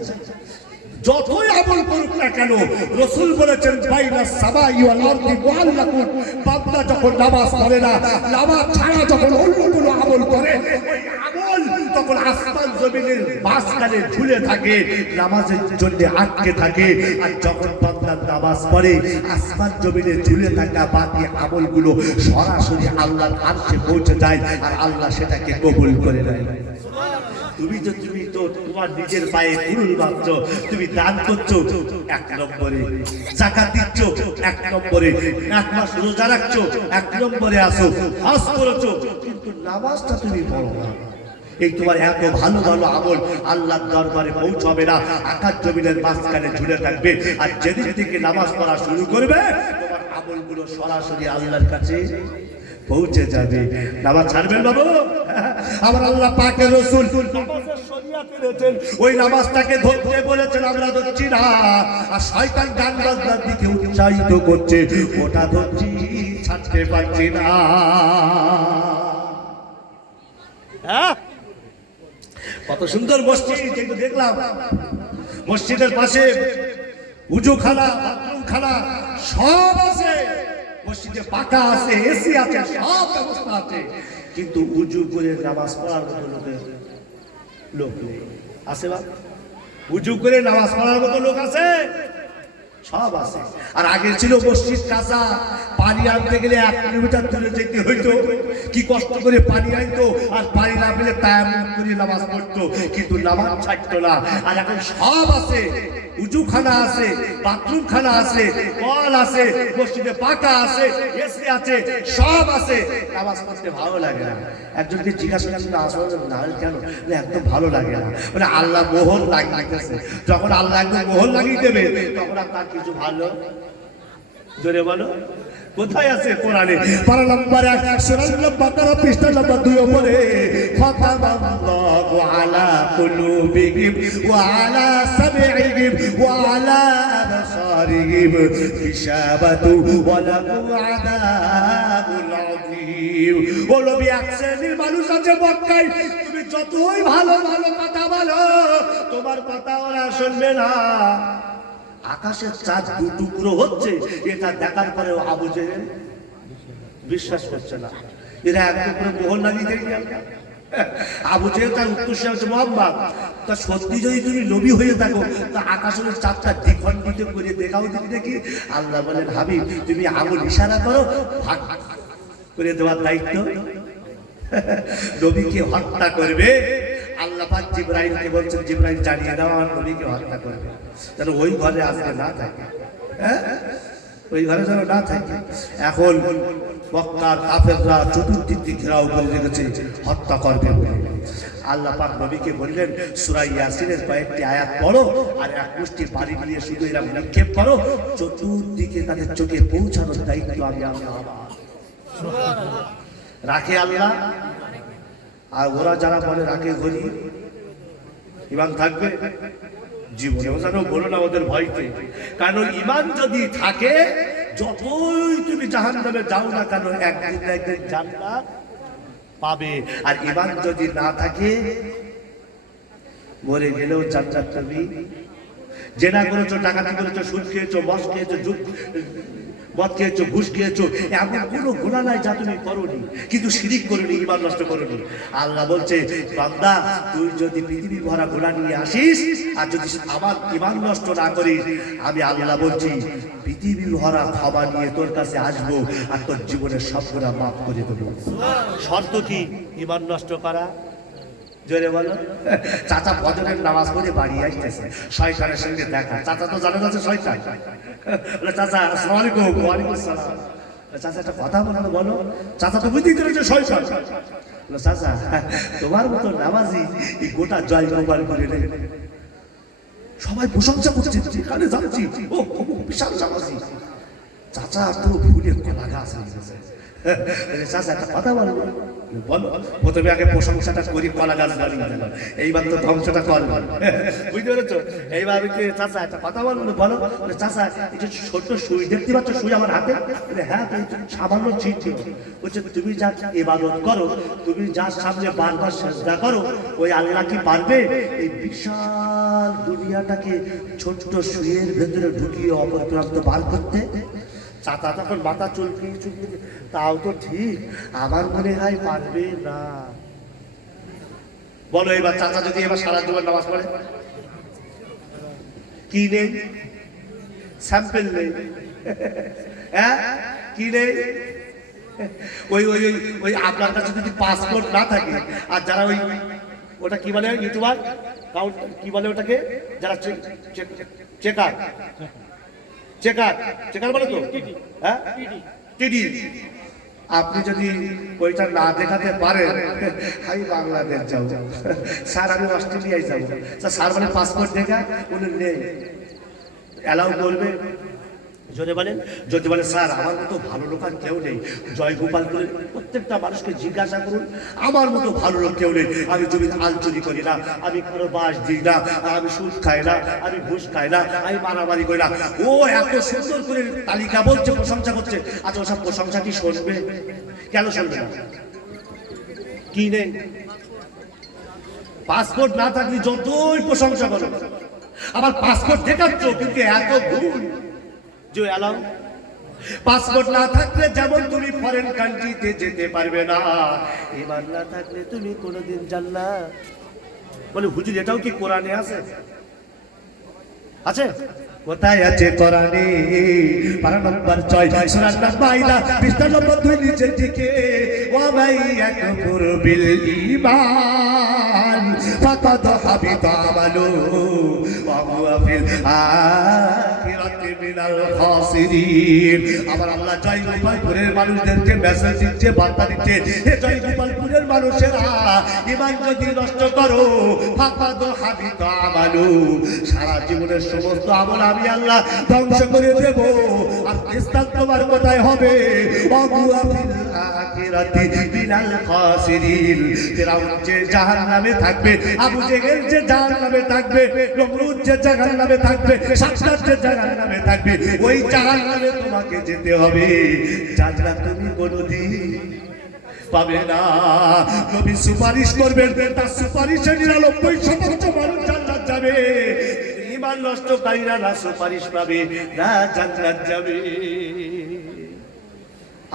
যতই আমল করুক না কেন, রাসূল বলেছেন বাইনা সামাই ওয়াল আরদি মুআল্লাকুন, বান্দা যখন নামাজ পড়ে না, নামাজ ছাড়া যখন অন্য কোনো আমল করে, ওই আমল তখন আসমান জমিনের মাঝখানে ঝুলে থাকে, নামাজের জন্য আটকে থাকে। আর যখন বান্দা নামাজ পড়ে, আসমান জমিনে ঝুলে থাকা বাকি আমলগুলো সরাসরি আল্লাহর আরশে পৌঁছে যায় আর আল্লাহ সেটাকে কবুল করে নেয়। তুমি তো তোমার নিজের পায়ে কুড়ুল মারছ, তুমি দান করছো 1 নম্বরে, যাকাত দিচ্ছ 1 নম্বরে, 1 মাস রোজা রাখছো 1 নম্বরে, আসো হজ করেছো, কিন্তু নামাজটা তুমি পড়ো না। এই তোমার এত ভালো ভালো আমল আল্লাহর দরবারে পৌঁছাবে না, আকাশ জমিনের মাঝখানে ঝুলে থাকবে। আর যেদিন থেকে নামাজ পড়া শুরু করবে, তোমার আমলগুলো সরাসরি আল্লাহর কাছে পৌঁছে যাবে। নামাজ ছাড়বেন বাবু? আমার আল্লাহ পাকের রাসূল নামাজের শরীয়ত এনেছেন, ওই নামাজটাকে ধরতে বলেছেন, আমরা ধরছি না। আর শয়তান গান বাজনার দিকে উৎসাহিত করছে, ওটা ধরছি, ছাড়তে পারছি না। হ্যাঁ, কত সুন্দর মসজিদ কিন্তু দেখলাম, মসজিদের পাশে উজুখানা, বাথরুমখানা সব আছে, মসজিদে পাকা আছে, এসি আছে, সব ব্যবস্থা আছে, কিন্তু উজু করে নামাজ পড়ার মতো লোক নেই। আছে বা? উজু করে নামাজ পড়ার মতো লোক আছে? সব আছে। আর আগে ছিল মসজিদ কাঁচা, পানি আনতে গেলে 1 কিলোমিটার দূরে যেতে হইতো, কি কষ্ট করে পানি আনতো, আর পানি না পেলে তায়াম্মুম করে নামাজ পড়তো, কিন্তু নামাজ ছাড়তো না। আর এখন সব আছে, উজুখানা আছে, বাথরুমখানা আছে, কল আছে, মসজিদে পাকা আছে, এসি আছে, সব আছে, নামাজ পড়তে ভালো লাগে না। একজনকে জিজ্ঞাসা করলে আসলে না কেন, একদম ভালো লাগে না, মানে আল্লাহ মোহর লাগিয়েছে। যখন আল্লাহ একদম মোহর লাগিয়ে দেবে, তখন আপনার কিছু ভালো, জোরে বলো, কোথায় আছে কোরআনে? পারা নম্বর 1 সূরা বাকারা পৃষ্ঠা নম্বর 2 উপরে, ফাতামাল্লাহু আলা কুলুবিহিম ওয়া আলা সামিইহিম ওয়া আলা আবসারিহিম عليهم غشاوة ولهم عذاب عظيم বলো এক শ্রেণীর মানুষ আছে মক্কায় তুমি যতই ভালো ভালো কথা বলো তোমার কথা ওরা শুনবে না আকাশের চাঁদ দু টুকরো হচ্ছে এটা দেখার পরেও আবু জেহেল বিশ্বাস করছে না এরা এক টুকরো মোহর লাগিয়ে দেখি আবু জেহেল তার উত্তর হচ্ছে মোহাম্মদ তা সত্যি যদি তুমি নবী হয়ে থাকো তা আকাশের চাঁদটা দ্বিখণ্ডিত করে দেখাও দেখি আল্লাহ বলেন হাবিব তুমি আঙুল ইশারা করো ভাগ করে দেওয়ার দায়িত্ব নবীকে হত্যা করবে আল্লাহ পাক জিবরাইলকে বলছেন জিবরাইল জানিয়ে দাও আর নবীকে হত্যা করবে যেন ওই ঘরে আজকে না থাকে ওই ঘরে যেন না থাকে এখন মক্কার কাফেররা চতুর্দিক দিয়ে ঘেরাও করে রেখেছে হত্যা করবে বলে আল্লাহ পাক নবীকে বললেন সূরা ইয়াসিনের কয়েকটি আয়াত পড়ো আর এক মুষ্টি পানি নিয়ে শুধু এরা নিক্ষেপ করো চতুর্দিকে তাদের চোখে পৌঁছানোর দায়িত্ব আমি আল্লাহ রাখে আল্লাহ আর ওরা যারা বলে রাখে ঘড়ি ইমান থাকবে জীবনেও যেন বলো না ওদের ভয়তে কারণ ইমান যদি থাকে যতই তুমি জাহান্নামে যাও না কেন একদিন না একদিন জান্নাত পাবে আর ইমান যদি না থাকে মরে গেলেও জান্নাত তুমি জেনা করেছো ডাকাতি করেছো সুদ খেয়েছো মদ খেয়েছো মদ খেয়েছো ঘুষ খেয়েছো এমন কোনো গুনাহ নাই যা তুমি করোনি কিন্তু শিরিক করোনি ঈমান নষ্ট করোনি আল্লাহ বলছে বান্দা তুই যদি পৃথিবী ভরা গুনাহ নিয়ে আসিস আর যদি আমার ঈমান নষ্ট না করিস আমি আল্লাহ বলছি পৃথিবী ভরা ক্ষমা নিয়ে তোর কাছে আসবো আর তোর জীবনের সব গুনাহ মাফ করে দেবো শর্ত কি ঈমান নষ্ট করা জোরে বলো চাচা ফজরের নামাজ পড়ে বাড়ি আসতেছে শয়তানের সঙ্গে দেখা চাচা তো জানে না যে শয়তান বলে চাচা আসসালামু আলাইকুম ওয়া আলাইকুম আসসালাম চাচা একটা কথা বলো চাচা তো বুঝতেই পেরেছে শয়তান বলে চাচা তোমার মতো নামাজি এই গোটা জয় গোপাল করে রে সবাই প্রশংসা করছে যেখানে যাচ্ছি ও বিশাল নামাজি চাচা তো ভুলে কলা গাছ হয়েছে চাচা একটা কথা বলো বলো প্রথমে আগে প্রশংসাটা করি কলা গাছ দাঁড়িয়ে গেল এইবার তো ধ্বংসটা করবো বুঝতে পেরেছো এইবার চাচা একটা কথা বলো চাচা এটা ছোট্ট সুই দেখতে পাচ্ছ সুই আমার হাতে হ্যাঁ সামান্য চিঠি বলছে তুমি যা ইবাদত করো তুমি যার সামনে বারবার সেজদা করো ওই আল্লাহ কি পারবে এই বিশাল দুনিয়াটাকে ছোট্ট সুইয়ের ভেতরে ঢুকিয়ে অপর প্রান্ত বার করতে চাচা তখন মাথা চুলকি তাও তো ঠিক আমার মনে হয় পারবে না বলো এবার চাচা যদি এবার সারা জীবন নামাজ পড়ে কি নেই স্যাম্পল নেই হ্যাঁ কি নেই ওই ওই ওই আপনার কাছে যদি পাসপোর্ট না থাকে আর যারা ওই ওটা কি বলে ইউটিউবার কি বলে ওটাকে যারা চেকার চেকার বলে তো হ্যাঁ টিডি আপনি যদি ওইটা না দেখাতে পারেন আমি বাংলাদেশ যাবো স্যার আমি অস্ট্রেলিয়ায় যাবো স্যার বলে পাসপোর্ট দেখা উনি নেই অ্যালাউ করবে যদি বলেন স্যার আমার মতো ভালো লোক আর কেউ নেই জয় গোপালপুরের প্রত্যেকটা মানুষকে জিজ্ঞাসা করুন আমার মতো ভালো লোক কেউ নেই আমি জমি আলচুরি করি না আমি কারো বাস দিই না আমি সুদ খাই না আমি ঘুষ খাই না আমি মারামারি করি না ও এত সুন্দর করে তালিকা বলছে প্রশংসা করছে আচ্ছা ওসব প্রশংসা কি শুনবে কেন শুনবে না কি নেই পাসপোর্ট না থাকলে যতই প্রশংসা করো আবার পাসপোর্ট দেখাচ্ছ কিন্তু এত ভুল যে এলাও পাসপোর্ট না থাকলে যেমন তুমি ফরেন কান্ট্রিতে যেতে পারবে না ঈমান না থাকলে তুমি কোনোদিন জান্নাত বলে হুজুর এটাও কি কোরআনে আছে আছে কোথায় আছে কোরআনে পারা নম্বর 6 সূরা মাইদা পৃষ্ঠা নম্বর 2 নিচের দিকে ওয়া মাই ইয়াকফুর বিল ঈমান ফাকাদ হাবিতা আমালু ওয়া হুয়া ফিল আখিরাতি মিনাল খাসিরিন আবার আল্লাহ জয় গোপালপুরের মানুষদেরকে মেসেজ দিচ্ছে বার্তা দিচ্ছে হে জয় গোপালপুরের মানুষেরা ঈমান যদি নষ্ট করো ফাকাদ হাবিতা আমালু সারা জীবনের সমস্ত আমল আমি আল্লাহ ধ্বংস করে দেব আর স্থান তোমার কোথায় হবে আখিরাতি মিনাল খাসিরিন। ফিরাউন যে জাহান্নামে থাকবে, আবু জেহেল যে জাহান্নামে থাকবে, নমরুদ যে জাহান্নামে থাকবে, সাদ্দাত যে জাহান্নামে থাকবে, ওই জাহান্নামে তোমাকে যেতে হবে। জান্নাত তুমি কোনদিন পাবে না। নবী সুপারিশ করবেন, তার সুপারিশে 99% মানুষ জান্নাত যাবে। ঈমান নষ্টকারীরা না সুপারিশ পাবে না জান্নাত যাবে।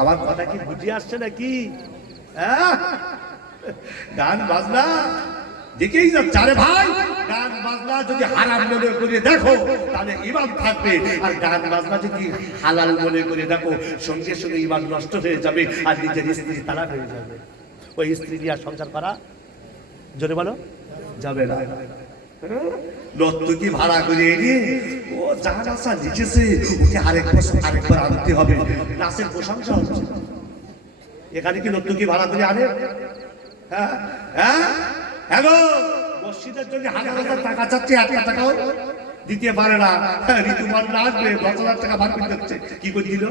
আমার কথা কি বুঝে আসছে নাকি? হ্যাঁ, গান বাজনা দেখেই যাচ্ছে। আরে ভাই, গান বাজনা যদি হারাম মনে করে দেখো তাহলে ঈমান থাকবে, আর গান বাজনা যদি হালাল মনে করে দেখো সঙ্গে সঙ্গে ঈমান নষ্ট হয়ে যাবে, আর নিজের স্ত্রী তালাক হয়ে যাবে। ওই স্ত্রী নিয়ে আর সংসার করা জোরে বলো যাবে না। নর্তকী ভাড়া করে এনে ও যা নাচা লিখেছে ওকে আরেকবার আনতে হবে, নাচের প্রশংসা হচ্ছে। এখানে কি নর্তকী ভাড়া করে আনে? হ্যাঁ হ্যাঁ হ্যাঁ গো, মসজিদের জন্য 1000 টাকা চাচ্ছে, 1 টাকাও দিতে পারে না। ঋতুমান না আসবে 10,000 টাকা ভাগ করতে হচ্ছে। কি করে দিল?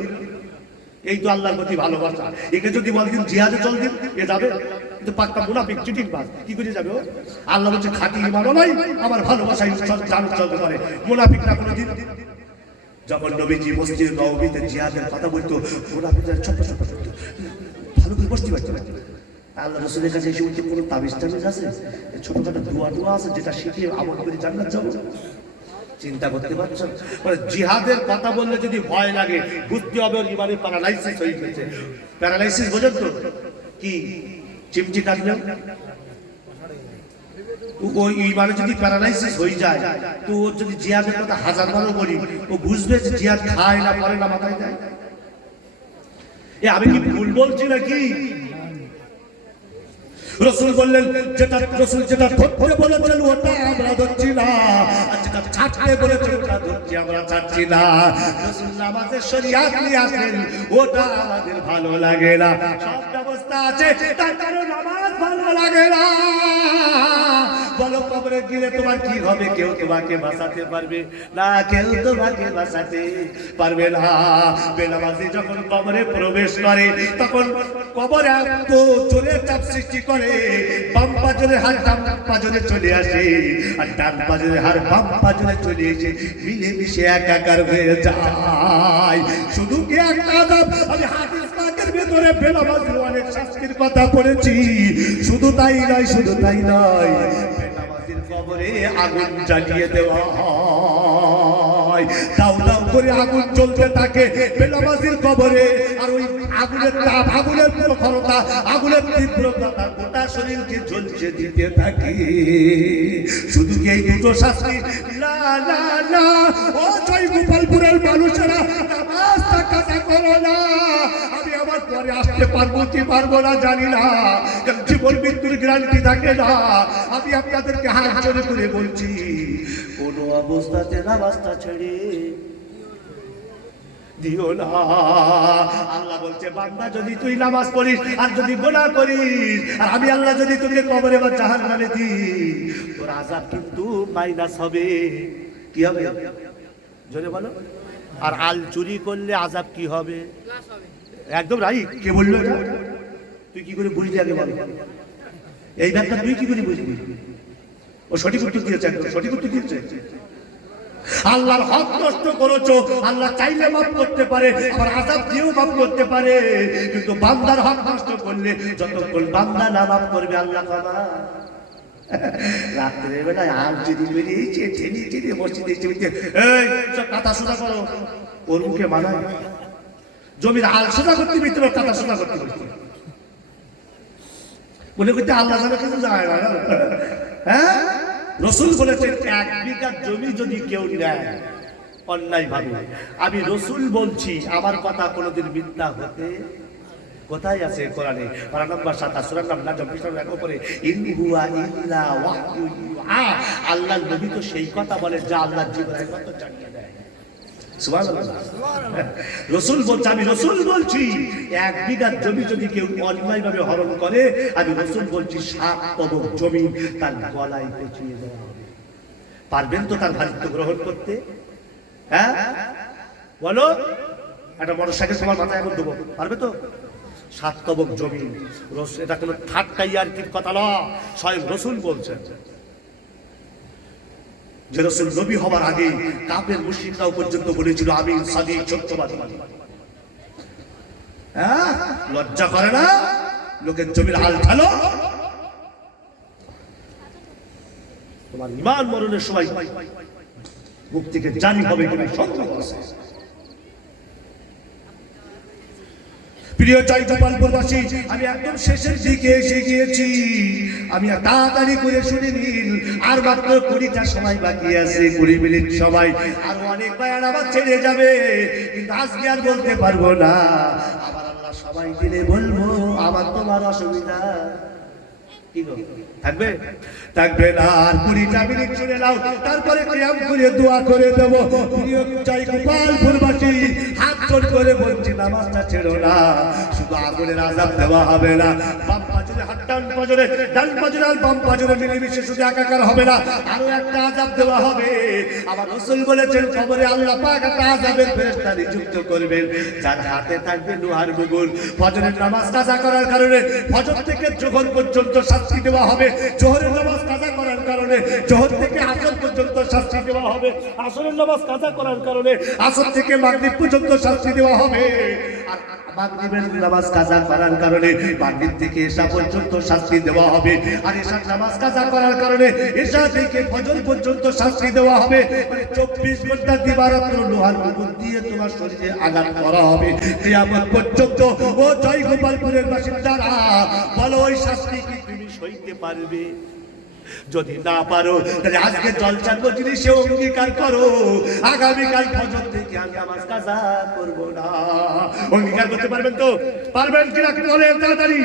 এই তো আল্লাহর প্রতি ভালোবাসা। একে যদি বলতেন জিহাদে চল দিন, এ যাবে? কিন্তু পাক্কা মুনাফিক চিটিংবাজ, কি করে যাবে ও? আল্লাহ বলছে খাঁটি ঈমান নাই আমার ভালোবাসায় জানো চলতে পারে, মুনাফিক না কোনো দিন। যখন নবীজি মসজিদ নববীতে জিহাদের কথা বলতো, মুনাফিকরা ছোট ছোট করতো, ভালো করে বসতে পারতো না। আল্লাহ রাসূলের কাছে এসে বলছে কোনো তাবিজ টাবিজ আছে, ছোটখাটো দোয়া আছে যেটা শিখে আমল করে জান্নাত যাবো? চিন্তা করতে পারছো? মানে জিহাদের কথা বললে যদি ভয় লাগে, বুঝতে হবে ওর ইমানে প্যারালাইসিস হয়ে গেছে। প্যারালাইসিস বোঝেন তো কি? চিমটি কাটলে ওই ইমানে যদি প্যারালাইসিস হয়ে যায়, তো ওর যদি জিহাদের কথা 1000 বারও বলি, ও বুঝবে যে জিহাদ খায় না পরে না মাথায় দেয়। এ আমি কি ভুল বলছি নাকি? রাসূল বললেন রাসূল যেটা ধরতে বলেছেন ওটা আমরা ধরছি না, আর যেটা ছাড়তে বলেছেন ওটা ধরছি আমরা, ছাড়ছি না। রাসূল নামাজের শরীয়ত নিয়ে আসেন, ওটা আমাদের ভালো লাগে না। সব ব্যবস্থা আছে, তার কারণে নামাজ ভালো লাগে না। বলো কবরে গেলে তোমার কি হবে? কেউ তোমাকে বাঁচাতে পারবে না, কেউ তোমাকে বাঁচাতে পারবে না। বেনামাজি যখন কবরে প্রবেশ করে, তখন কবরে এত জোরে চাপ সৃষ্টি করে, বাম পাজরের হাড় ডান পাজরে চলে আসে, আর ডান পাজরের হাড় বাম পাজরে চলে এসে মিলেমিশে একাকার হয়ে যায়। শুধু কি একটা আযাব? আমি হাদিস পাকের ভিতরে বেনামাজির অনেক শাস্তির কথা পড়েছি। শুধু তাই নয়, শুধু তাই নয়, বেনামাজির কবরে আগুন জ্বালিয়ে দেওয়া হয়, দাও দাও করে আগুন জ্বলতে থাকে বেনামাজির কবরে। আর ওই আগুনের তাপ, আগুনের প্রখরতা, আগুনের তীব্রতা তার গোটা শরীরকে জ্বলছে দিতে থাকে। শুধু কি এই দুটো শাস্তি? না না না, ও জয় গোপালপুরের মানুষেরা, নামাজটা কাটা করো না। আমি আমার পরে আসতে পারবো কি পারবো না জানি না, জীবন মৃত্যুর গ্যারান্টি থাকে না। আমি আপনাদেরকে হাত জোড়ে করে বলছি, কোনো অবস্থাতে নামাজটা ছেড়ে দিও না। আল্লাহ বলছে বান্দা যদি তুই নামাজ পড়িস আর যদি গুনাহ করিস, আর আমি আল্লাহ যদি তোকে কবরে বা জাহান্নামে দিই, তোর আযাব কিন্তু মাইনাস হবে। কি হবে? জোরে বলো। আর আল চুরি করলে আযাব কি হবে? একদম রাইট। কে বললো এটা? তুই কি করে বুঝলি আগে বল? এই ব্যাপারটা তুই কি করে বুঝবি? ও সঠিক উত্তর দিয়েছে, একদম সঠিক উত্তর দিয়েছে। আল্লাহর হক নষ্ট করেছো, আল্লাহ চাইলে মাফ করতে পারে, আবার আযাব দিয়েও মাফ করতে পারে, কিন্তু বান্দার হক নষ্ট করলে যতক্ষণ বান্দা না মাফ করবে আল্লাহ ক্ষমা। রাত্রে বেলায় আর যদি বেরিয়েছে ঠেনে ঠেনে মসজিদে এসে এই সব কথা শোনা করো, ওর মুখে মানায়। জমির আল সোজা করতে ভিতরে কথা শোনা করতে মনে করতে আল্লাহ জানে কিছু যায় না। হ্যাঁ, রাসূল বলেছেন 1 বিঘা জমি যদি কেউ নেয় অন্যায় ভাবে, আমি রাসূল বলছি আমার কথা কোনোদিন মিথ্যা হতে কোথায় আছে কোরআনে? পারা নম্বর 7 সূরার নাম নাজম পৃষ্ঠার উপরে, ইন হুয়া ইল্লা ওয়াহয়ু ইউহা। আল্লাহর নবী তো সেই কথা বলে যা আল্লাহর জিবরাইল কত জানিয়ে দেয়। সুবহানাল্লাহ। রাসূল বলছে, আমি রাসূল বলছি 1 বিঘা জমি যদি কেউ অন্যায়ভাবে হরণ করে, আমি রাসূল বলছি 7 তবক জমি তার গলায় পেঁচিয়ে দেওয়া হবে। পারবেন তো তার ভারিত্ব গ্রহণ করতে? হ্যাঁ বলো, একটা মোটরসাইকেল তোমার মাথায় এখন দেবো, পারবে তো? 7 তবক জমি। এটা কোনো ঠাট্টা ইয়ার্কির কথা নয়, স্বয়ং রাসূল বলছেন। যে রাসূল নবী হবার আগে কাফের মুশরিকরাও পর্যন্ত বলেছিল আমি সাদিক সত্যবাদী। হ্যাঁ, লজ্জা করে না লোকের জমির হাল ঠালো? তোমার ঈমান মরণের সময় মুখ থেকে জারি হবে কিনা সন্দেহ আছে। প্রিয় জয়গোপালপুরবাসী, আমি একদম শেষের দিকে এসে গিয়েছি। আমি তাড়াতাড়ি করে শুনে নিন, আর মাত্র 20টা সময় বাকি আছে, 20 মিনিট সময়। আর অনেক বায়ান আবার ছেড়ে যাবে, কিন্তু আজকে আর বলতে পারবো না। আবার আল্লাহ সবাই দিলে বলবো, আমার তোমার অসুবিধা থাকবে থাকবে না। আর 20টা মিনিট শুনে নাও, তারপরে কিয়াম করে দোয়া করে দেব। প্রিয় জয়গোপালপুরবাসী, হাত জোর করে বলছি, নামাজটা ছেড়ো না। শুধু আগুনের আযাব দেওয়া হবে না, বাম পাজরে হাত, ডান পাজরে, ডান পাজরে আর বাম পাজরে মিলেমিশে শুধু একাকার হবে না, আরো একটা আযাব দেওয়া হবে। আমার রাসূল বলেছেন, কবরে আল্লাহ পাক একটা আযাবের ফেরেশতা নিযুক্ত করবেন, যার হাতে থাকবে লোহার মুগুর। ফজরের নামাজ কাজা করার কারণে ফজর থেকে যোহর পর্যন্ত শাস্তি দেওয়া হবে। যোহরের নামাজ কাজা করার কারণে যোহর থেকে আসর পর্যন্ত শাস্তি দেওয়া হবে। আসরের নামাজ কাজা করার কারণে আসর থেকে মাগরিব পর্যন্ত শাস্তি দেওয়া হবে। আর মাগরিবের নামাজ কাজা করার কারণে মাগরিব থেকে এশা পর্যন্ত শাস্তি দেওয়া হবে। আর এশার নামাজ কাজা করার কারণে এশা থেকে ফজর পর্যন্ত শাস্তি দেওয়া হবে। মানে 24 ঘন্টা দিবারাত্র লোহার মুগুর দিয়ে তোমার শরীরে আঘাত করা হবে কিয়ামত পর্যন্ত। ও জয়গোপালপুরের বাসিন্দারা, বলো ওই শাস্তি কি তুমি সইতে পারবে? যদি না পারো, তাহলে আজকে জলসার মজলিসে অঙ্গীকার করো, আগামীকাল ফজর থেকে আমি নামাজ কাজা করব না। অঙ্গীকার করতে পারবেন তো? পারবেন কিনা বলেন তাড়াতাড়ি।